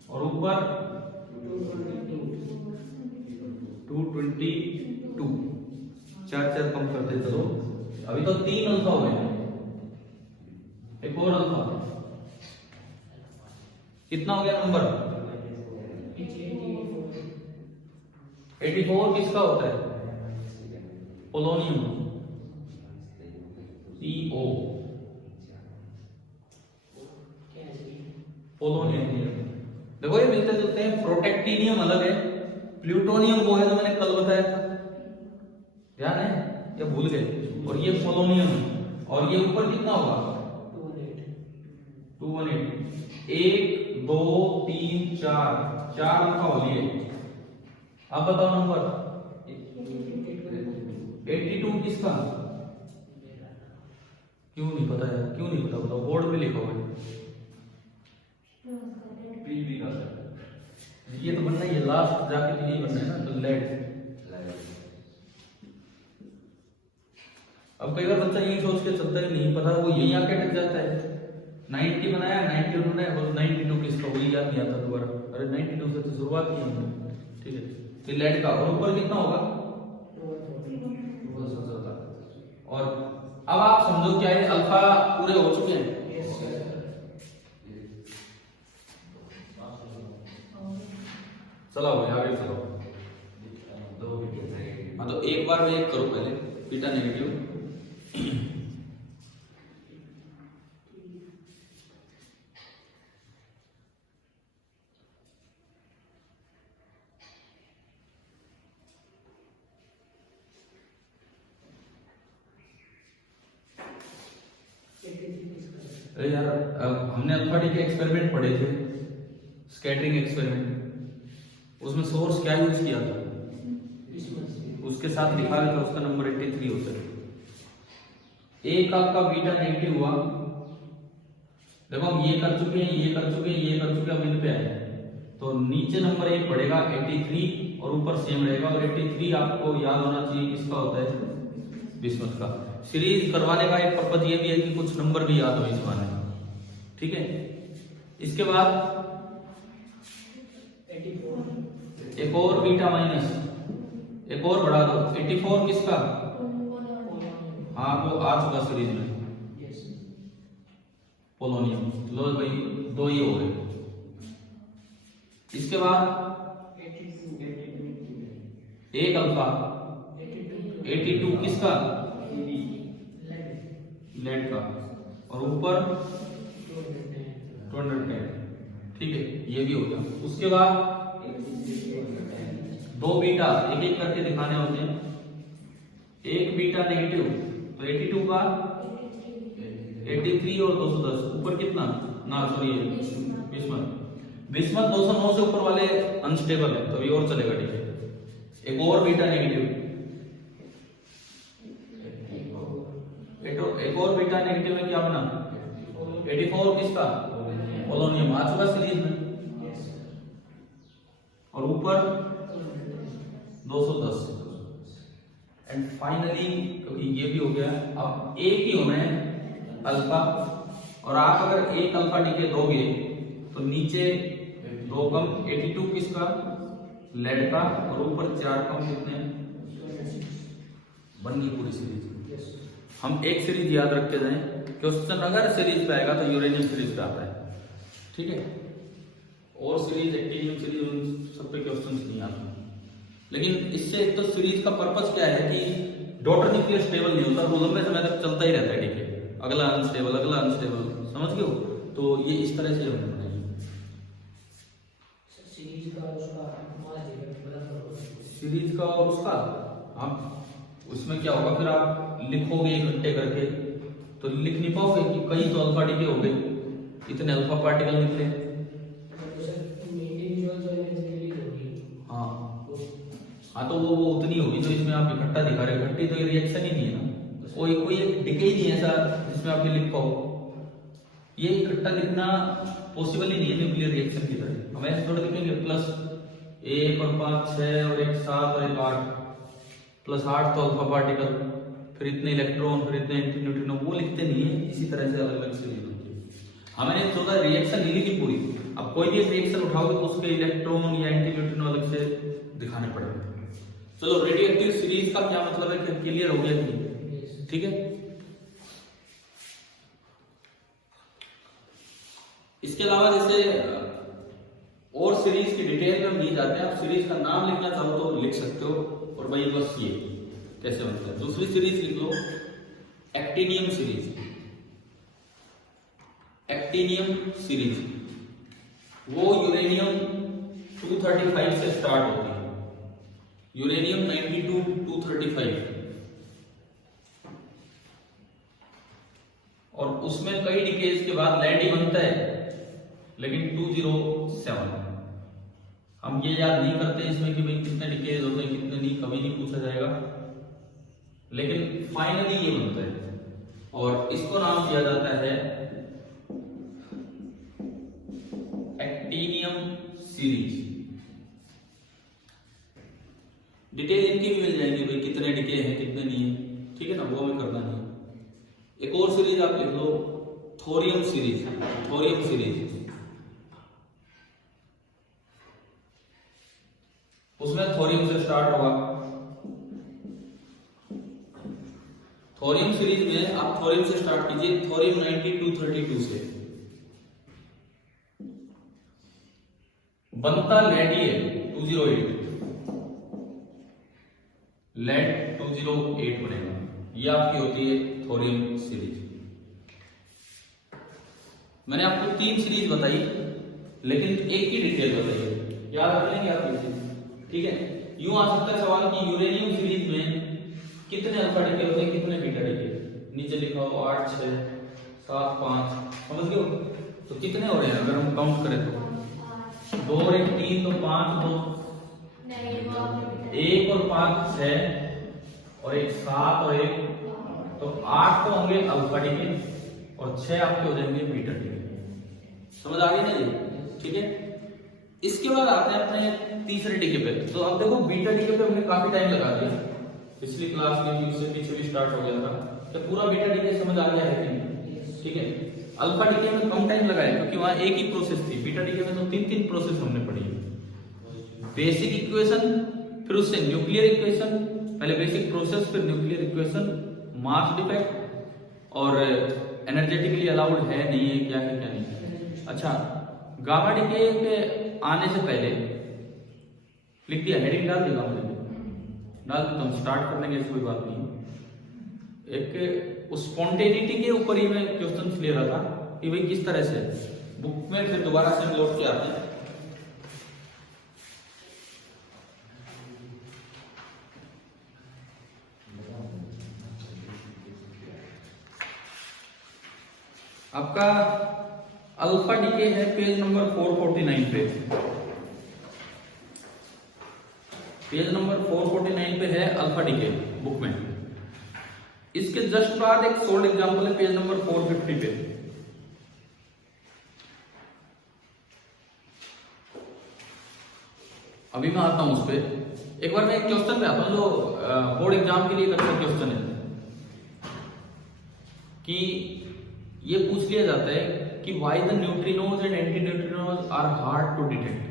और ऊपर 222। 4 कम करते चलो, अभी तो 3 अल्फा हुए हैं। एक और अल्फा, कितना हो गया नंबर? 84 किसका होता है? Polonium CO। पोलोनियम देखो ये मिलते जुलते हैं। प्रोटेक्टिनियम अलग है, प्लूटोनियम वो है जो मैंने कल बताया था, ध्यान है या भूल गए? और ये पोलोनियम, और ये ऊपर कितना होगा? 218। 1 2 3 4 अल्फा हो लिए। अब बताओ नंबर 82 किसका? क्यों नहीं पता है? क्यों नहीं पता बताओ, बोर्ड पे लिखा हुआ है। पीवी का ये तो बनना ही है, लास्ट जाके तो यही बनना है ना, तो लेड। अब कई बार बच्चा यही सोच के चलता है, नहीं पता, वो यही आके अटक जाता है। 90 बनाया, 90 बनाया, बस 92 किसका वही याद नहीं आता दोबारा। अरे 92 से तो शुरुआत की हमने। ठीक है, तो लेड का। और ऊपर कितना होगा? और अब आप समझो क्या है, अल्फा पूरे हो चुके हैं। चलो आगे चलो। हाँ तो एक बार में एक करो पहले, बीटा नेगेटिव। अरे यार, हमने अल्फा डी के एक्सपेरिमेंट पढ़े थे, स्कैटरिंग एक्सपेरिमेंट। उसमें सोर्स क्या यूज किया था? उसके साथ लिखा था, उसका नंबर 83 होता है। एक आपका बीटा नेगेटिव हुआ। देखो हम ये कर चुके हैं, ये कर चुके हैं, ये कर चुके हैं, अब इन पे आए। तो नीचे नंबर 1 पड़ेगा 83 और ऊपर सेम रहेगा। और 83 आपको याद होना चाहिए किसका होता है? बिस्मथ का। सीरीज करवाने का एक पर्पज ये भी है कि कुछ नंबर भी याद हो इस बारे में। ठीक है, इसके बाद 84 एक और बीटा माइनस, एक और बढ़ा दो। 84 किसका? हाँ वो आ चुका सीरीज में, पोलोनियम। लो भाई 2 ही हो गए। इसके बाद एक अल्फा 82 किसका? लेड का। और ऊपर 210। ठीक है, ये भी हो गया। उसके बाद 2 बीटा एक एक करके दिखाने होते हैं। एक बीटा नेगेटिव, तो 82 का 83 और 210। ऊपर कितना? ना सॉरी बिस्मथ 209 से ऊपर वाले अनस्टेबल है, तो ये और चलेगा। ठीक है, एक और बीटा नेगेटिव, एक और बीटा नेगेटिव में क्या बना? 84 किसका? पोलोनियम आ चुका सीरीज में। और ऊपर 210। एंड फाइनली ये भी हो गया। अब एक ही होना है अल्फा, और आप अगर एक अल्फा डीके दोगे तो नीचे 2 कम 82 किसका, लेड का, और ऊपर 4 कम कितने, बन गई पूरी सीरीज। हम एक सीरीज याद रखते जाएं, क्वेश्चन अगर सीरीज पे आएगा तो यूरेनियम सीरीज पे आता है, ठीक है। और सीरीज, एक्टिनियम सीरीज, उन सब पे क्वेश्चन नहीं आते। लेकिन इससे एक तो सीरीज का पर्पस क्या है कि डॉटर न्यूक्लियर स्टेबल नहीं होता, वो लंबे समय तक चलता ही रहता है, ठीक है, अगला अनस्टेबल, अगला अनस्टेबल, समझ गए हो। तो ये इस तरह से होने बनाएगी सीरीज का और उसका। आप उसमें क्या होगा, फिर आप लिखोगे इकट्ठे करके तो लिख नहीं पाओगे कि कई तो अल्फा डीके हो गए, इतने अल्फा पार्टिकल निकले। हाँ तो वो उतनी होगी जो इसमें आप इकट्ठा दिखा रहे हो। इकट्ठी तो ये रिएक्शन ही नहीं है ना, कोई एक डिके ही नहीं है ऐसा जिसमें आप लिख पाओ। ये इकट्ठा लिखना पॉसिबल ही नहीं है न्यूक्लियर रिएक्शन की तरह। हम ऐसे थोड़ा लिखेंगे प्लस 1 और 5 6 और 1 7 और 1 8, प्लस 8 तो अल्फा पार्टिकल, फिर इतने इलेक्ट्रॉन, फिर इतने एंटी न्यूट्रिनो, वो लिखते नहीं है। इसी तरह से अलग अलग सीरीज होती है। हमने सोचा रिएक्शन नहीं लिखी पूरी, अब कोई भी रिएक्शन उठाओगे तो उसके इलेक्ट्रॉन या एंटी न्यूट्रिनो अलग से दिखाने पड़ेंगे। चलो रेडियोएक्टिव सीरीज का क्या मतलब है, क्लियर हो गया कि ठीक है। इसके अलावा जैसे और सीरीज की डिटेल में नहीं जाते हैं, आप सीरीज का नाम लिखना चाहो तो लिख सकते हो, और भाई बस ये कैसे बनता है। दूसरी सीरीज लिख लो एक्टिनियम सीरीज। एक्टिनियम सीरीज वो यूरेनियम 235 से स्टार्ट होती है, यूरेनियम 92 235, और उसमें कई डिकेज के बाद लेड ही बनता है, लेकिन 207। हम ये याद नहीं करते इसमें कि भाई कितने डिकेज होते हैं कितने नहीं, कभी नहीं पूछा जाएगा, लेकिन फाइनली ये बनता है, और इसको नाम दिया जाता है एक्टिनियम सीरीज। डिटेल इनकी भी मिल जाएंगी भाई, कितने डिके हैं कितने नहीं है, ठीक है ना, वो हमें करना नहीं। एक और सीरीज आप लिख लो थोरियम सीरीज। थोरियम सीरीज उसमें थोरियम से स्टार्ट होगा। थोरियम सीरीज में आप थोरियम से स्टार्ट कीजिए, थोरियम 9232 से बनता लेड ही है 208, लेड 208 बनेगा। ये आपकी होती है थोरियम सीरीज। मैंने आपको 3 सीरीज बताई, लेकिन एक ही डिटेल बताई, याद रख लेंगे आप इसे, ठीक है। यूं आ सकता है सवाल कि यूरेनियम सीरीज में कितने अल्फा डीके होते हैं कितने बीटा डीके, नीचे लिखा हो 8 6 7 5, समझ गए हो। तो कितने हो रहे हैं अगर हम काउंट करें तो 2 और 1 3 तो 5, तो 1 और 5 6 और 1 7 और 1, तो 8 तो होंगे अल्फा डीके और 6 आपके हो जाएंगे बीटा डीके। समझ आ गई ना ये, ठीक है। इसके बाद आते हैं अपने तीसरे डीके पे। तो अब देखो बीटा डीके पे हमने काफी टाइम लगा दिया, पिछली क्लास में भी उससे पीछे भी स्टार्ट हो गया था, तो पूरा बीटा डीके समझ आ गया है कि नहीं, ठीक है। अल्फा डीके में कम टाइम लगाया क्योंकि वहां एक ही प्रोसेस थी, बीटा डीके में तो 3 प्रोसेस हमने पढ़ी, बेसिक इक्वेशन, फिर उससे न्यूक्लियर इक्वेशन, पहले बेसिक प्रोसेस फिर न्यूक्लियर इक्वेशन, मास डिफेक्ट, और एनर्जेटिकली अलाउड है नहीं है, क्या है क्या नहीं। अच्छा, गामा डीके पे आने से पहले लिख दिया, हेडिंग डाल दिया, डाल देता हूँ, स्टार्ट कर लेंगे, कोई बात नहीं। एक स्पॉन्टेनिटी के ऊपर ही मैं क्वेश्चन ले रहा था कि भाई किस तरह से बुक में, फिर दोबारा से हम लौट के आते हैं। आपका अल्फा डीके है पेज नंबर 449 पे, पेज नंबर 449 पे है अल्फा डीके बुक में। इसके जस्ट बाद एक सोल्ड एग्जांपल है पेज नंबर 450 पे। अभी मैं आता हूं उस पे, एक बार मैं एक क्वेश्चन पे आता हूं जो बोर्ड एग्जाम के लिए एक अच्छा क्वेश्चन है कि ये पूछ लिया जाता है कि why the neutrinos and anti neutrinos are hard to detect.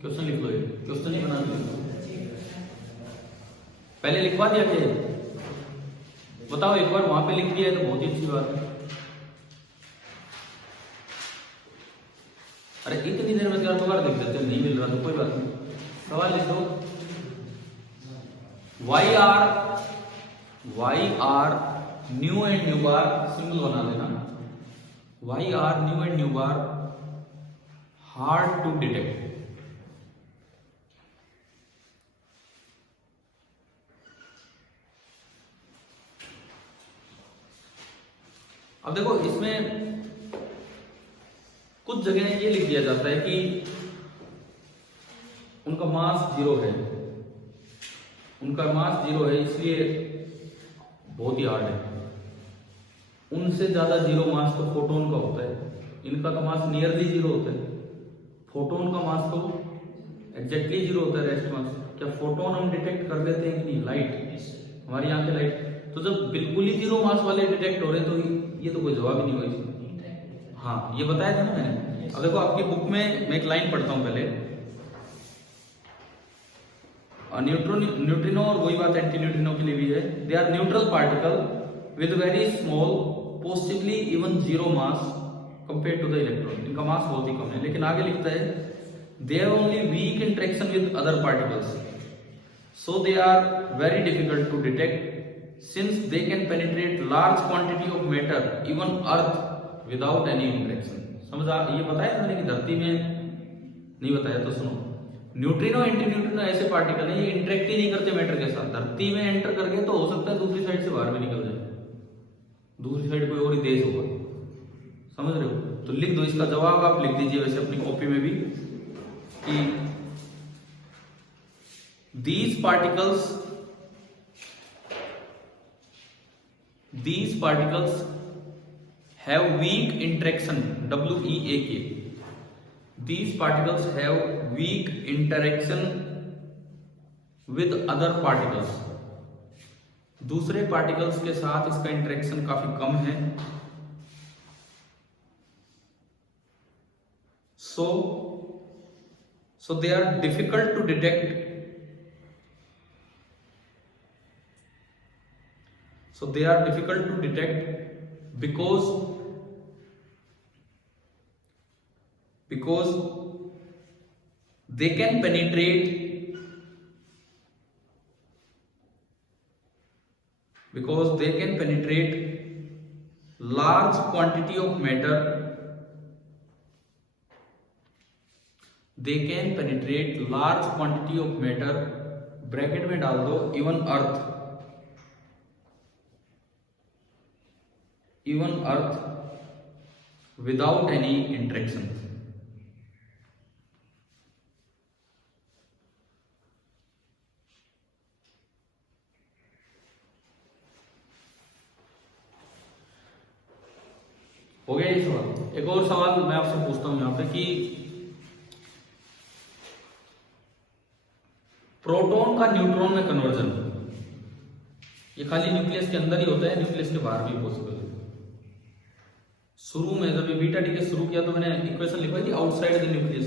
Question लिख लो, क्वेश्चन ही बना दो, पहले लिखवा दिया क्या? बताओ एक बार, वहां पे लिख दिया है तो बहुत ही अच्छी बात है। अरे इतनी देर में दोबारा देख लेते, नहीं मिल रहा तो कोई बात नहीं, सवाल लिख दो। Why are nu and nu bar, symbol बना देना, why are nu and nu bar hard to detect. अब देखो इसमें कुछ जगह ये लिख दिया जाता है कि उनका मास 0 है, उनका मास 0 है इसलिए बहुत ही हार्ड है। उनसे ज्यादा 0 मास तो फोटोन का होता है, इनका तो मास नियरली 0 होता है। फोटोन का मास तो एग्जैक्टली 0 होता है, रेस्ट मास। क्या फोटोन हम डिटेक्ट कर देते हैं कि नहीं? लाइट, हमारी आंखें लाइट, तो जब बिल्कुल ही 0 मास वाले डिटेक्ट हो रहे हैं तो ये तो कोई जवाब ही नहीं हुआ इसमें। हाँ ये बताया था ना मैंने। अब देखो आपकी बुक में मैं एक लाइन पढ़ता हूं पहले, न्यूट्रिनो और वही बात एंटी न्यूट्रिनो के लिए भी है। They are neutral particle with very small possibly even 0 mass compare to the electron. इनका मास बहुत ही कम है, लेकिन आगे लिखता है they have only weak interaction with other particles, so they are very difficult to detect since they can penetrate large quantity of matter even earth without any interaction। समझ आ? ये बताया था मैंने कि धरती में नहीं बताया तो सुनो, न्यूट्रिनो एंटी न्यूट्रिनो ऐसे पार्टिकल हैं ये इंटरेक्ट ही नहीं करते मैटर के साथ। धरती में एंटर कर गए तो हो सकता है दूसरी साइड से बाहर भी निकल जाए, दूसरी साइड कोई और ही देश होगा, समझ रहे हो? तो लिख दो इसका जवाब, आप लिख दीजिए वैसे अपनी कॉपी में भी कि these particles have weak interaction, WEAK, these particles have weak interaction with other particles, दूसरे पार्टिकल्स के साथ इसका इंटरेक्शन काफी कम है। so they are difficult to detect, so they are difficult to detect because they can penetrate, large quantity of matter, they can penetrate large quantity of matter, bracket में डाल दो इवन अर्थ विदाउट एनी इंटरेक्शन। हो गया ये सवाल। एक और सवाल मैं आपसे पूछता हूं यहां पे कि प्रोटॉन का न्यूट्रॉन में कन्वर्जन, ये खाली न्यूक्लियस के अंदर ही होता है, न्यूक्लियस के बाहर भी पॉसिबल है। शुरू में जब ये बीटा डी के शुरू किया तो मैंने इक्वेशन लिखवाई थी outside the nucleus.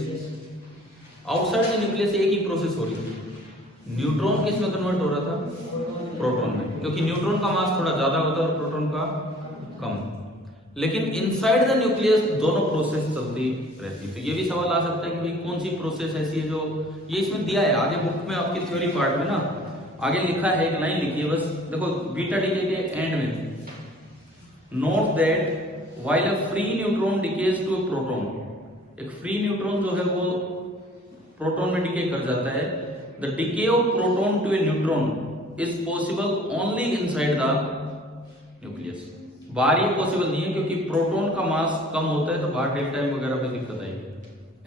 Outside the nucleus एक ही प्रोसेस हो रही थी, न्यूट्रॉन किस में कन्वर्ट हो रहा था? प्रोटॉन में, क्योंकि न्यूट्रॉन का मास थोड़ा ज्यादा होता है और प्रोटॉन का कम। लेकिन इनसाइड द न्यूक्लियस दोनों प्रोसेस चलती रहती। तो ये भी सवाल आ सकता है कि भाई कौन सी प्रोसेस ऐसी है जो, ये इसमें दिया है आगे बुक में आपकी थ्योरी पार्ट में ना, आगे लिखा है, एक लाइन लिखी है बस, देखो बीटा डी के एंड में, note that while a free neutron decays to a proton, एक फ्री न्यूट्रॉन जो है वो प्रोटॉन में डिके कर जाता है, the decay of proton to a neutron is possible only inside the nucleus. बाहर ये पॉसिबल नहीं है क्योंकि प्रोटॉन का मास कम होता है, तो बाहर डेल्टा एम वगैरह पे दिक्कत आएगी,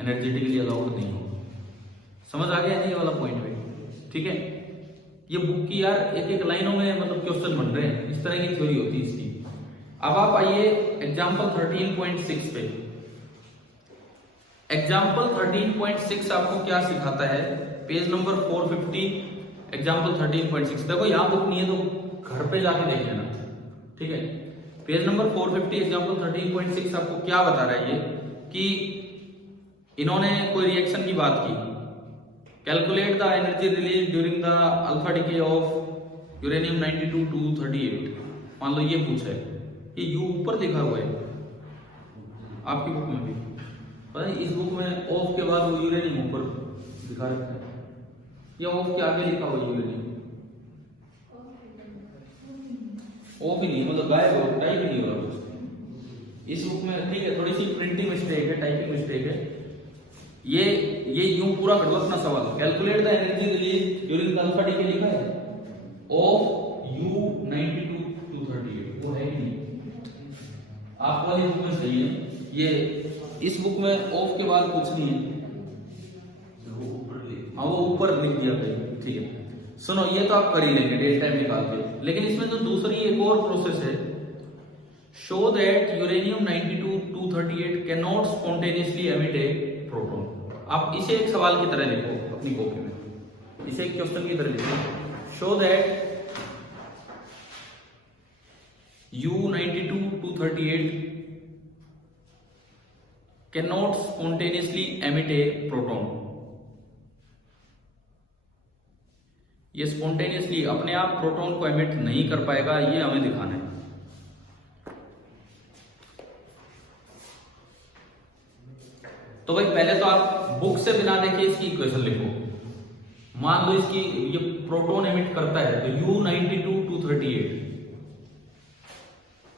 एनर्जेटिकली अलाउड नहीं हो। समझ आ गया ये वाला पॉइंट भी? ठीक है, ये बुक की यार एक एक लाइनों में मतलब क्वेश्चन बन रहे हैं, इस तरह की थ्योरी होती है इसकी। अब आप आइए एग्जाम्पल 13.6 पे। एग्जाम्पल 13.6 आपको क्या सिखाता है? Page number 450, example 13.6। देखो यहाँ बुक नहीं है तो घर पे जाके देख लेना, ठीक है? पेज नंबर 450 एग्जांपल 13.6 आपको क्या बता रहा है ये कि इन्होंने कोई रिएक्शन की बात की। Calculate the energy release during the alpha decay of uranium 92 238। मान लो ये पूछा है, ये यू ऊपर लिखा हुआ है आपकी बुक में भी, पता है इस बुक में ऑफ के बाद वो यूरेनियम ऊपर दिखा रखा है, या ऑफ के आगे लिखा हुआ यूरेनियम, ऑफ ही नहीं मतलब गायब हो, टाइप ही नहीं हो रहा कुछ इस बुक में। ठीक है, थोड़ी सी प्रिंटिंग मिस्टेक है, टाइपिंग मिस्टेक है। ये यूं पूरा कर लो अपना सवाल। Calculate the energy release during the alpha decay लिखा है ऑफ यू 92 238, वो है ही नहीं। आप वाली बुक में सही है, ये इस बुक में ऑफ के बाद कुछ नहीं है, हाँ वो ऊपर लिख दिया गया। ठीक है, सुनो ये तो आप कर ही लेंगे डेट टाइम निकाल के, लेकिन इसमें तो दूसरी एक और प्रोसेस है। Show that uranium 92 238 can not spontaneously emit A proton. आप इसे एक सवाल की तरह लिखो अपनी कॉपी में, इसे एक क्वेश्चन की तरह लिखो। Show that U92 238 can not spontaneously emit A proton. ये स्पॉन्टेनियसली अपने आप प्रोटॉन को एमिट नहीं कर पाएगा, ये हमें दिखाना है। तो भाई पहले तो आप बुक से बिना देखे इसकी इक्वेशन लिखो। मान लो इसकी ये प्रोटॉन एमिट करता है तो U92 238,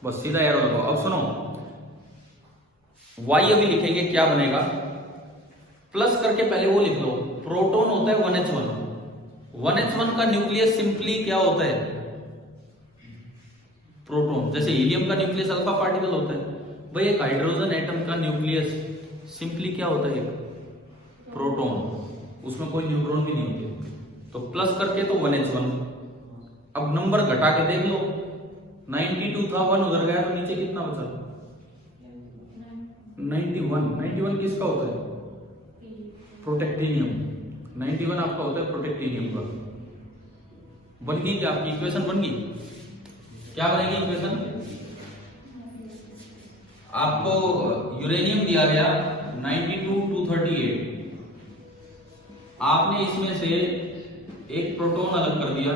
बस सीधा एरो लगाओ। अब सुनो y अभी लिखेंगे, क्या बनेगा, प्लस करके पहले वो लिख लो। प्रोटॉन होता है 1h1, 1h1 का न्यूक्लियस सिंपली क्या होता है, प्रोटॉन। जैसे हीलियम का न्यूक्लियस अल्फा पार्टिकल होता है, भाई एक हाइड्रोजन एटम का न्यूक्लियस सिंपली क्या होता है, प्रोटॉन, उसमें कोई न्यूट्रॉन भी नहीं होते। तो प्लस करके तो 1h1। अब नंबर घटा के देख लो, 92 था, 1 उधर गया तो नीचे कितना बचा, 91। 91 किसका होता है, प्रोटेक्टिनियम। 91 आपका होता है प्रोटेक्टिनियम का। बन गई क्या आपकी इक्वेशन, बन गई? क्या बनेगी इक्वेशन? आपको यूरेनियम दिया गया 92 238, आपने इसमें से एक प्रोटॉन अलग कर दिया,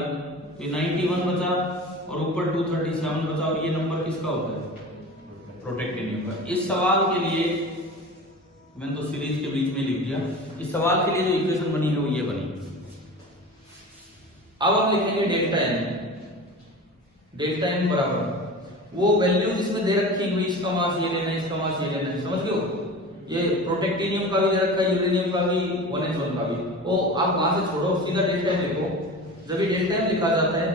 ये 91 बचा और ऊपर 237 बचा, और ये नंबर किसका होता है, प्रोटेक्टिनियम का। इस सवाल के लिए मैंने तो सीरीज के बीच में लिख दिया, इस सवाल के लिए जो इक्वेशन बनी है वो ये बनी। अब हम लिखेंगे डेल्टा एन। डेल्टा एन बराबर वो वैल्यू जिसमें दे रखी है, इसका मास ये लेना है, इसका मास ये लेना है, समझ गए हो? ये प्रोटेक्टिनियम का भी दे रखा है, यूरेनियम का भी, 1h1 का भी। वो आप वहां से छोड़ो, सीधा डेल्टा एन लिखो। जब ये डेल्टा एन लिखा जाता है,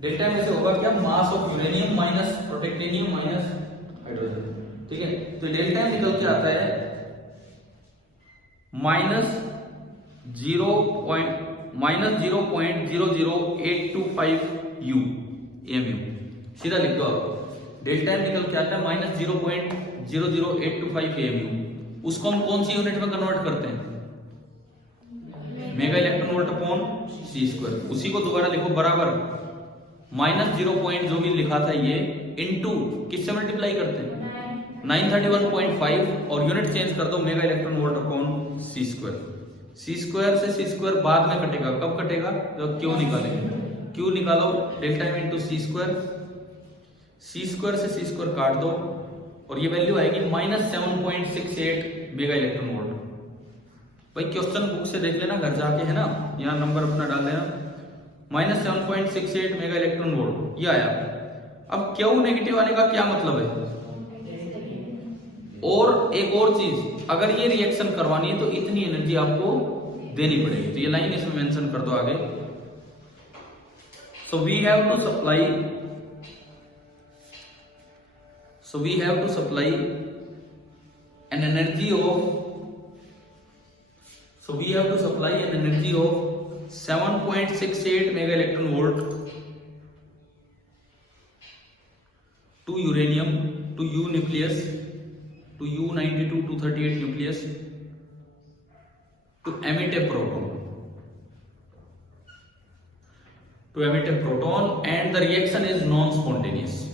डेल्टा एन में से होगा क्या, mass of uranium minus protactinium minus hydrogen. ठीक है, तो डेल्टा एन निकल के आता है -0.00825 U AMU। सीधा लिख दो आप, डेल्टा एन निकल के आता है -0.00825 AMU। उसको हम कौन सी यूनिट में कन्वर्ट करते हैं, मेगा इलेक्ट्रॉन वोल्ट अपॉन सी स्क्वायर। उसी को दोबारा लिखो, बराबर -0. जो भी लिखा था ये इनटू किससे मल्टीप्लाई करते हैं, 931.5, और यूनिट चेंज कर दो, मेगा इलेक्ट्रॉन वोल्ट अपॉन सी स्क्वायर। सी स्क्वायर से सी स्क्वायर बाद में कटेगा, कब कटेगा, जब क्यू निकालेंगे। क्यू निकालो, delta m into c square, सी स्क्वायर से सी स्क्वायर काट दो और ये वैल्यू आएगी -7.68 मेगा इलेक्ट्रॉन वोल्ट। भाई क्वेश्चन बुक से देख लेना घर जाके, है ना, यहाँ नंबर अपना डाल देना, -7.68 मेगा इलेक्ट्रॉन वोल्ट ये आया। अब क्यू नेगेटिव आने का क्या मतलब है, और एक और चीज, अगर ये रिएक्शन करवानी है तो इतनी एनर्जी आपको देनी पड़ेगी। तो ये लाइन इसमें मेंशन कर दो आगे। So we have to supply an energy of 7.68 mega electron volt to uranium, to U nucleus, to U92 238 nucleus, to emit a proton. And the reaction is non-spontaneous.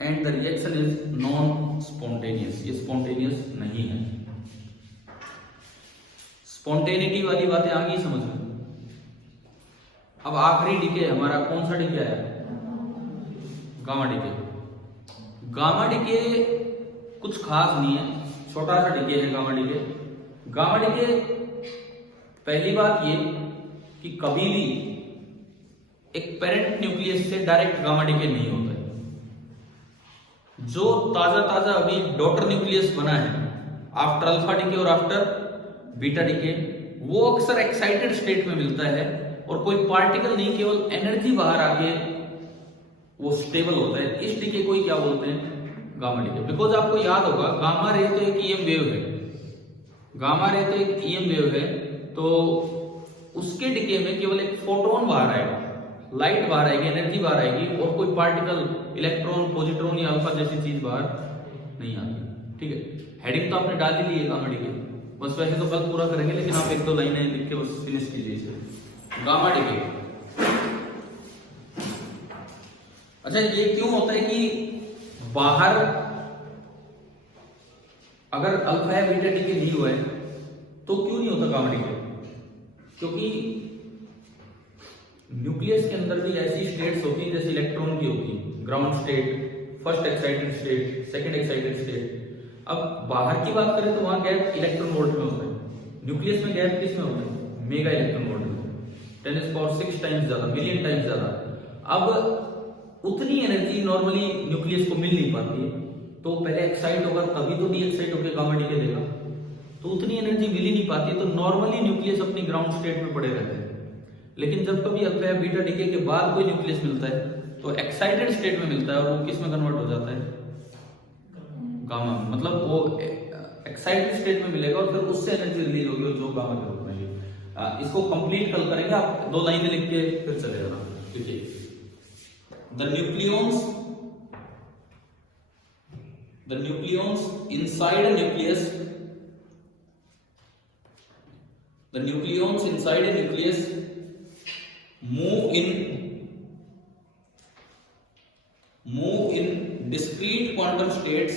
And the reaction is non spontaneous, ये स्पॉन्टेनियस नहीं है। स्पॉन्टेनिटी वाली बातें आ गई समझ में। अब आखिरी डीके हमारा कौन सा डीके आया? Gamma DK. गामा डीके कुछ खास नहीं है, छोटा सा डीके है गामा डीके। गामा डीके पहली बात ये कि कभी भी एक पेरेंट न्यूक्लियस से डायरेक्ट गामा डीके नहीं होता है। जो ताजा ताजा अभी डॉटर न्यूक्लियस बना है आफ्टर अल्फा डीके और आफ्टर बीटा डीके, वो अक्सर एक्साइटेड स्टेट में मिलता है और कोई पार्टिकल नहीं, केवल एनर्जी बाहर आके वो स्टेबल होता है। इस डीके को ही क्या बोलते हैं? Gamma DK. बिकॉज आपको याद होगा गामा रे तो एक ईएम वेव है, गामा रे तो एक ईएम वेव है, तो उसके डीके में केवल एक फोटोन बाहर आएगा, लाइट बाहर आएगी, एनर्जी बाहर आएगी और कोई पार्टिकल इलेक्ट्रॉन, पॉजिट्रॉन या अल्फा जैसी चीज बाहर नहीं आती। ठीक है, हेडिंग तो आपने डाल ही ली है गामा डीके, बस वैसे तो कल पूरा करेंगे लेकिन आप एक दो लाइनें लिख के बस फिनिश कीजिए इसे। Gamma decay. अच्छा, ये क्यों होता है कि बाहर अगर अल्फा या बीटा डीके नहीं हुआ है तो क्यों नहीं होता गामा डीके? क्योंकि न्यूक्लियस के अंदर भी ऐसी स्टेट्स होती हैं जैसे इलेक्ट्रॉन की होती है, ground state, first excited state, second excited state. अब बाहर की बात करें तो वहां गैप इलेक्ट्रॉन वोल्ट में होता है, न्यूक्लियस में गैप किस में होता है? मेगा इलेक्ट्रॉन वोल्ट में, 10⁶ टाइम्स ज्यादा, मिलियन टाइम्स ज्यादा। अब उतनी एनर्जी नॉर्मली न्यूक्लियस को मिल नहीं पाती है, तो पहले एक्साइट होगा तभी तो डी एक्साइट होकर गामा डीके देगा, तो उतनी एनर्जी मिल ही नहीं पाती है, तो नॉर्मली न्यूक्लियस अपनी ग्राउंड स्टेट में पड़े रहते हैं। लेकिन जब कभी अल्फा या बीटा डीके के बाद कोई न्यूक्लियस मिलता है तो एक्साइटेड स्टेट में मिलता है और वो किस में कन्वर्ट हो जाता है? गामा। मतलब वो एक्साइटेड स्टेट में मिलेगा और फिर उससे एनर्जी रिलीज होगी जो गामा के रूप में है। इसको कंप्लीट कल करेंगे, आप दो लाइनें लिख के फिर चले जाना। ठीक है, the nucleons inside a nucleus, the nucleons inside a nucleus move in discrete quantum states,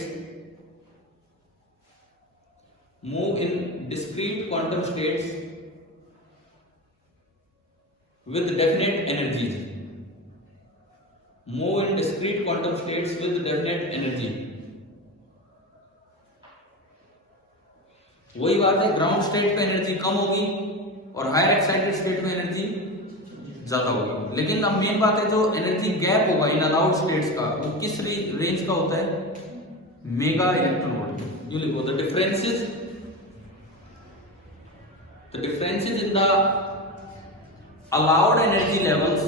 with definite energies, वही बात है, ग्राउंड स्टेट पे एनर्जी कम होगी और हायर एक्साइटेड स्टेट में एनर्जी ज्यादा होगी। लेकिन अब मेन बात है, जो एनर्जी गैप होगा इन अलाउड स्टेट्स का, वो किस रेंज का होता है? Mega electron volt. यू लिखो, the differences in the allowed energy levels,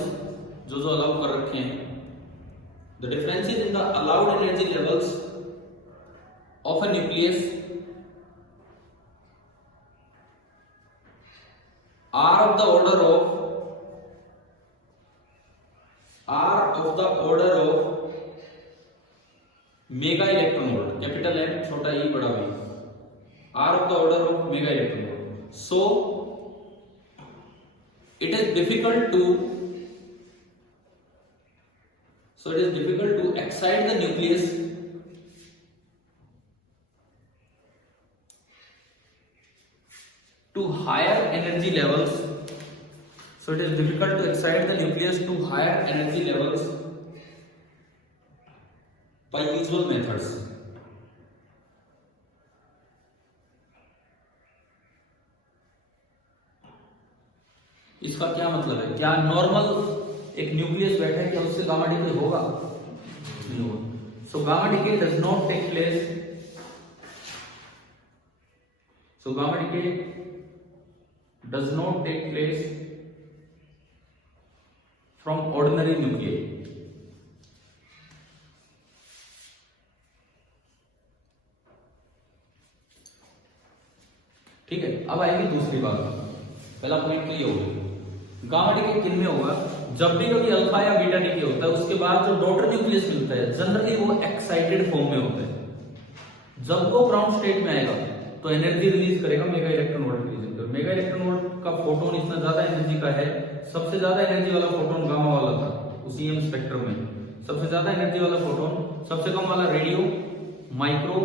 जो अलाउ कर रखे हैं, the differences in the allowed energy levels of a nucleus are of the order of mega electron volt, capital M छोटा e बड़ा v, are of the order of mega electron volt. So it is difficult to excite the nucleus to higher energy levels. So it is difficult to excite the nucleus to higher energy levels by usual methods. इसका क्या मतलब है? क्या नॉर्मल एक न्यूक्लियस बैठा है, क्या उससे गामा डीके होगा? नहीं होगा। So gamma decay does not take place, so gamma decay does not take place from ordinary nuclei. ठीक है, अब आएगी दूसरी बात। पहला पॉइंट क्लियर हो गया। गामा डीके किन में होगा? जब भी कभी अल्फा या बीटा डीके होता है उसके बाद जो डॉटर न्यूक्लियस मिलता है जनरली वो एक्साइटेड फॉर्म में होता है। जब वो ग्राउंड स्टेट में आएगा तो एनर्जी रिलीज करेगा mega electron volt release. Mega electron volt का फोटोन इतना ज्यादा एनर्जी का है, सबसे ज्यादा एनर्जी वाला फोटोन गामा वाला था उस ईएम स्पेक्ट्रम में। सबसे ज्यादा एनर्जी वाला फोटोन सबसे कम वाला radio, micro,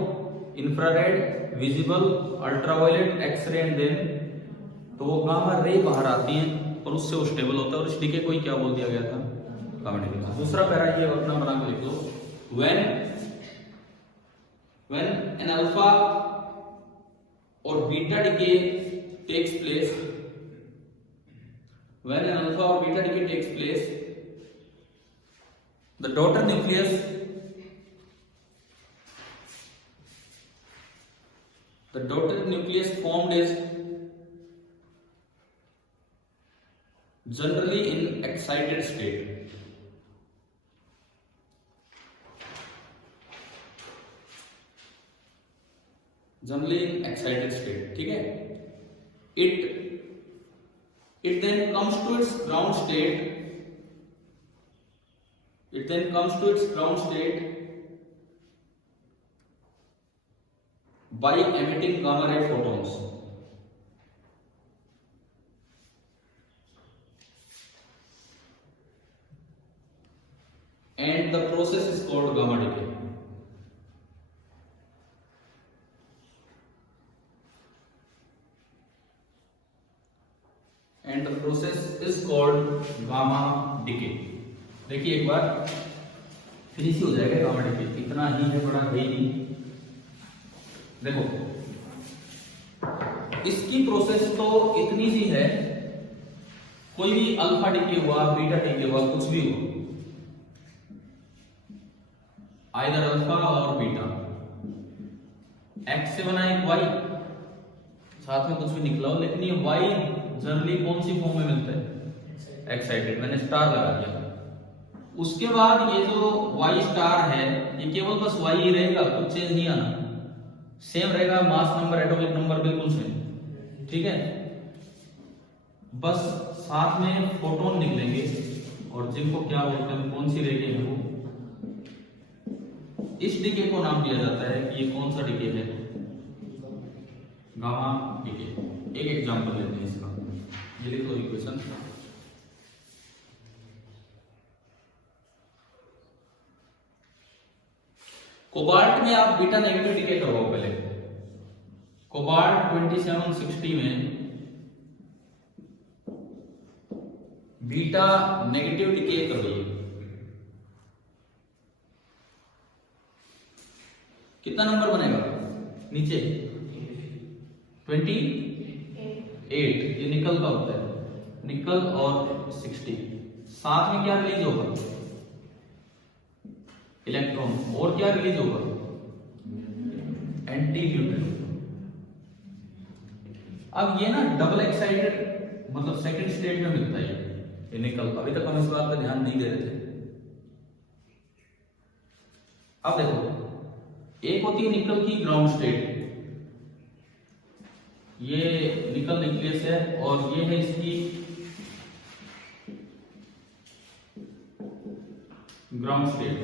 infrared, visible, ultraviolet, X ray and then, तो वो गामा रे बाहर आती हैं और उससे वो स्टेबल होता है। और इस डीके को ही क्या बोल दिया गया था, गामा डीके। दूसरा पैरा ये अपना बना के लिख लो, when an alpha or beta decay takes place, when an alpha or beta decay takes place, the daughter nucleus formed is generally in excited state. Generally in excited state, ठीक है। It then comes to its ground state by emitting gamma ray photons. And the process is called gamma decay. And the process is called gamma decay. देखिए एक बार फिनिश हो जाएगा गामा डीके, इतना ही है, बड़ा है नहीं। देखो इसकी प्रोसेस तो इतनी सी है, कोई भी अल्फा डीके हुआ, बीटा डीके हुआ, कुछ भी हो, आइदर अल्फा और बीटा, एक्स से बना एक वाई, साथ में कुछ भी निकला हो, लेकिन ये वाई जनरली कौन सी फॉर्म में मिलता है, एक्साइटेड, मैंने स्टार लगा दिया। उसके बाद ये जो वाई स्टार है ये केवल बस वाई ही रहेगा, कुछ चेंज नहीं आना, सेम रहेगा, मास नंबर, एटॉमिक नंबर बिल्कुल सेम, ठीक है। बस साथ में फोटोन निकलेंगे और जिनको क्या बोलते हैं, कौन सी रेखे है वो, इस डीके को नाम दिया जाता है कि ये कौन सा डीके है, गामा डीके। एक एग्जांपल लेते हैं इसका, ये लिखो इक्वेशन। कोबाल्ट में आप बीटा नेगेटिव डीके करवाओ पहले। कोबाल्ट 2760 में बीटा नेगेटिव डीके करवाइए। कितना नंबर बनेगा नीचे, 28, ये निकल का होता है, निकल और 60, साथ में क्या रिलीज होगा, इलेक्ट्रॉन, और क्या रिलीज होगा, एंटी न्यूट्रॉन। अब ये ना डबल एक्साइटेड, मतलब सेकंड स्टेट में मिलता है ये निकल का। अभी तक हम इस बात पर ध्यान नहीं दे रहे थे। अब देखो एक होती है निकल की ग्राउंड स्टेट, ये निकल न्यूक्लियस है, और ये है इसकी ग्राउंड स्टेट।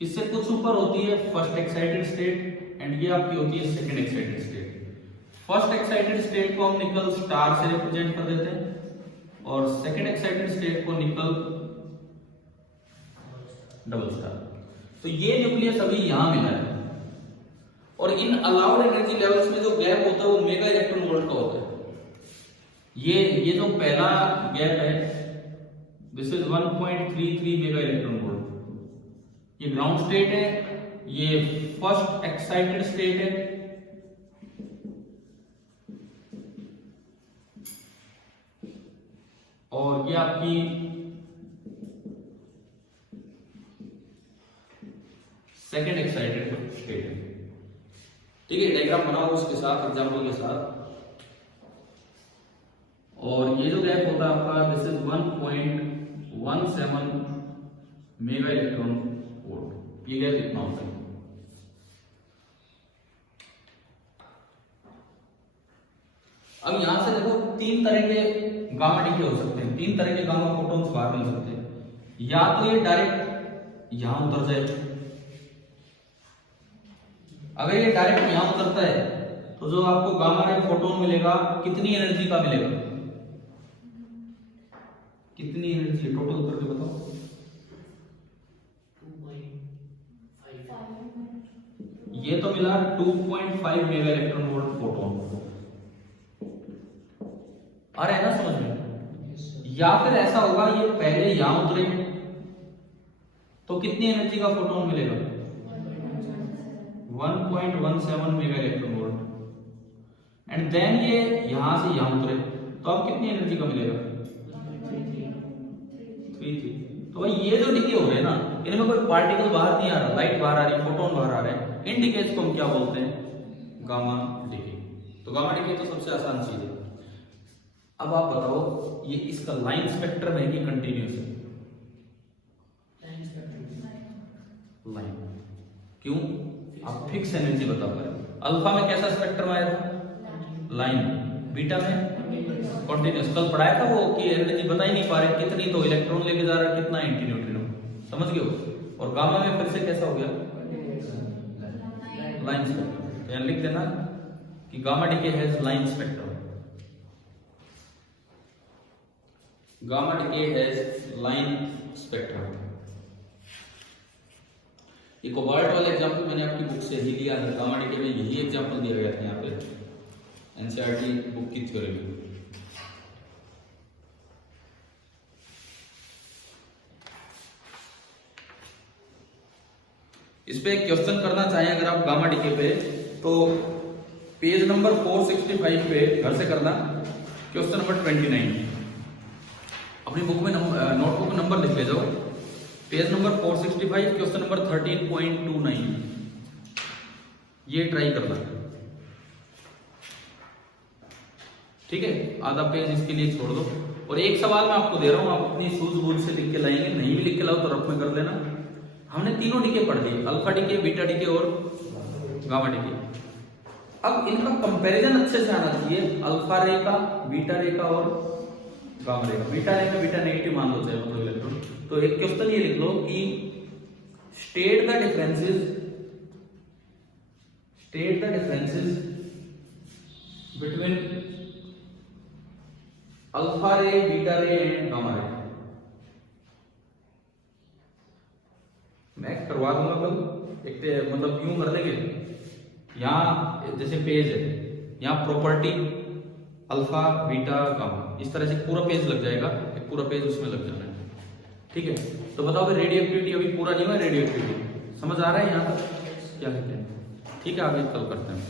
इससे कुछ ऊपर होती है फर्स्ट एक्साइटेड स्टेट, एंड ये आपकी होती है second excited state. First excited state को हम निकल स्टार से रिप्रेजेंट कर देते हैं, और सेकंड एक्साइटेड स्टेट को निकल डबल स्टार। तो ये न्यूक्लियस अभी यहां मिला है, और इन अलाउड एनर्जी लेवल्स में जो गैप होता है वो मेगा इलेक्ट्रॉन वोल्ट का होता है। ये जो पहला गैप है, this is 1.33 mega electron volt. ये ग्राउंड स्टेट है, ये फर्स्ट एक्साइटेड स्टेट है, और ये आपकी सेकेंड एक्साइटेड स्टेट है। ठीक है, डायग्राम बनाओ उसके साथ, एग्जाम्पल के साथ। और ये जो गैप होता है आपका, this is 1.17 mega electron volt. ये गैप इतना होता है। अब यहां से देखो तीन तरह के गामा डीके हो सकते हैं, तीन तरह के गामा फोटॉन्स बाहर मिल सकते हैं। या तो ये डायरेक्ट यहां उतर जाए, अगर ये डायरेक्ट यहां उतरता है तो जो आपको गामा रे फोटोन मिलेगा कितनी एनर्जी का मिलेगा, कितनी एनर्जी टोटल करके बताओ। तो मिला 2.5 मेगा इलेक्ट्रॉन वोल्ट फोटोन। आ रहा है ना समझ में? या फिर ऐसा होगा ये पहले यहां उतरे तो कितनी एनर्जी का फोटोन मिलेगा? 1.17 mega electron volt. And then ये यहां से यहां उतरे तो अब कितनी एनर्जी का मिलेगा? 3 तो भाई ये जो डिके हो रहे हैं ना, इनमें कोई पार्टिकल बाहर नहीं आ रहा, लाइट बाहर आ रही है, फोटोन बाहर आ रहे हैं। इन डिकेज को हम क्या बोलते हैं? Gamma decay. तो गामा डिके तो सबसे आसान चीज है। अब आप बताओ ये इसका लाइन स्पेक्ट्रम है कि कंटिन्यूस है? लाइन। क्यों? आप फिक्स एनर्जी बता पा रहे। अल्फा में कैसा स्पेक्ट्रम आया था? लाइन। बीटा में कॉन्टिन्यूस। कल पढ़ाया था वो कि एनर्जी बता ही नहीं पा रहे कितनी, तो इलेक्ट्रॉन लेके जा रहा है, कितना एंटी न्यूट्रिनो। समझ गए हो? और गामा में फिर से कैसा हो गया? Line spectrum. यहां लिख देना कि gamma decay has line spectrum. Gamma decay has line spectrum. ये कोबाल्ट वाला एग्जांपल मैंने आपकी बुक से ही लिया है। गामा डिके में यही एग्जांपल दिया गया था यहाँ पे एनसीईआरटी बुक की थ्योरी में। इस पे एक क्वेश्चन करना चाहें अगर आप गामा डिके पे, तो पेज नंबर 465 पे घर से करना। क्वेश्चन नंबर 29 अपनी बुक में नोटबुक नंबर लिख ले जाओ। पेज नंबर 465 क्वेश्चन नंबर 13.29 ये ट्राई करना। ठीक है, आधा पेज इसके लिए छोड़ दो। और एक सवाल मैं आपको दे रहा हूं, आप अपनी सूझबूझ से लिख के लाएंगे, नहीं भी लिख के लाओ तो रफ में कर देना। हमने तीनों डिके पढ़ लिए, अल्फा डिके, बीटा डिके और गामा डिके। अब इनका कंपैरिजन अच्छे से आना चाहिए, अल्फा रे का, बीटा रे का और गामा रे का। बीटा रे में बीटा नेगेटिव मान लो चाहे मतलब इलेक्ट्रॉन। तो एक क्वेश्चन ये लिख लो कि state the differences between alpha रे, बीटा रे एंड गामा रे। मैं करवा दूंगा कल, एक मतलब यूं कर देंगे, यहाँ जैसे पेज है, यहाँ प्रॉपर्टी अल्फा, बीटा, गामा, इस तरह से पूरा पेज लग जाएगा, एक पूरा पेज उसमें लग जाना है। ठीक है, तो बताओ रेडियो एक्टिविटी अभी पूरा नहीं हुआ। रेडियो एक्टिविटी समझ आ रहा है यहाँ तक क्या कहते हैं? ठीक है, आगे कल करते हैं।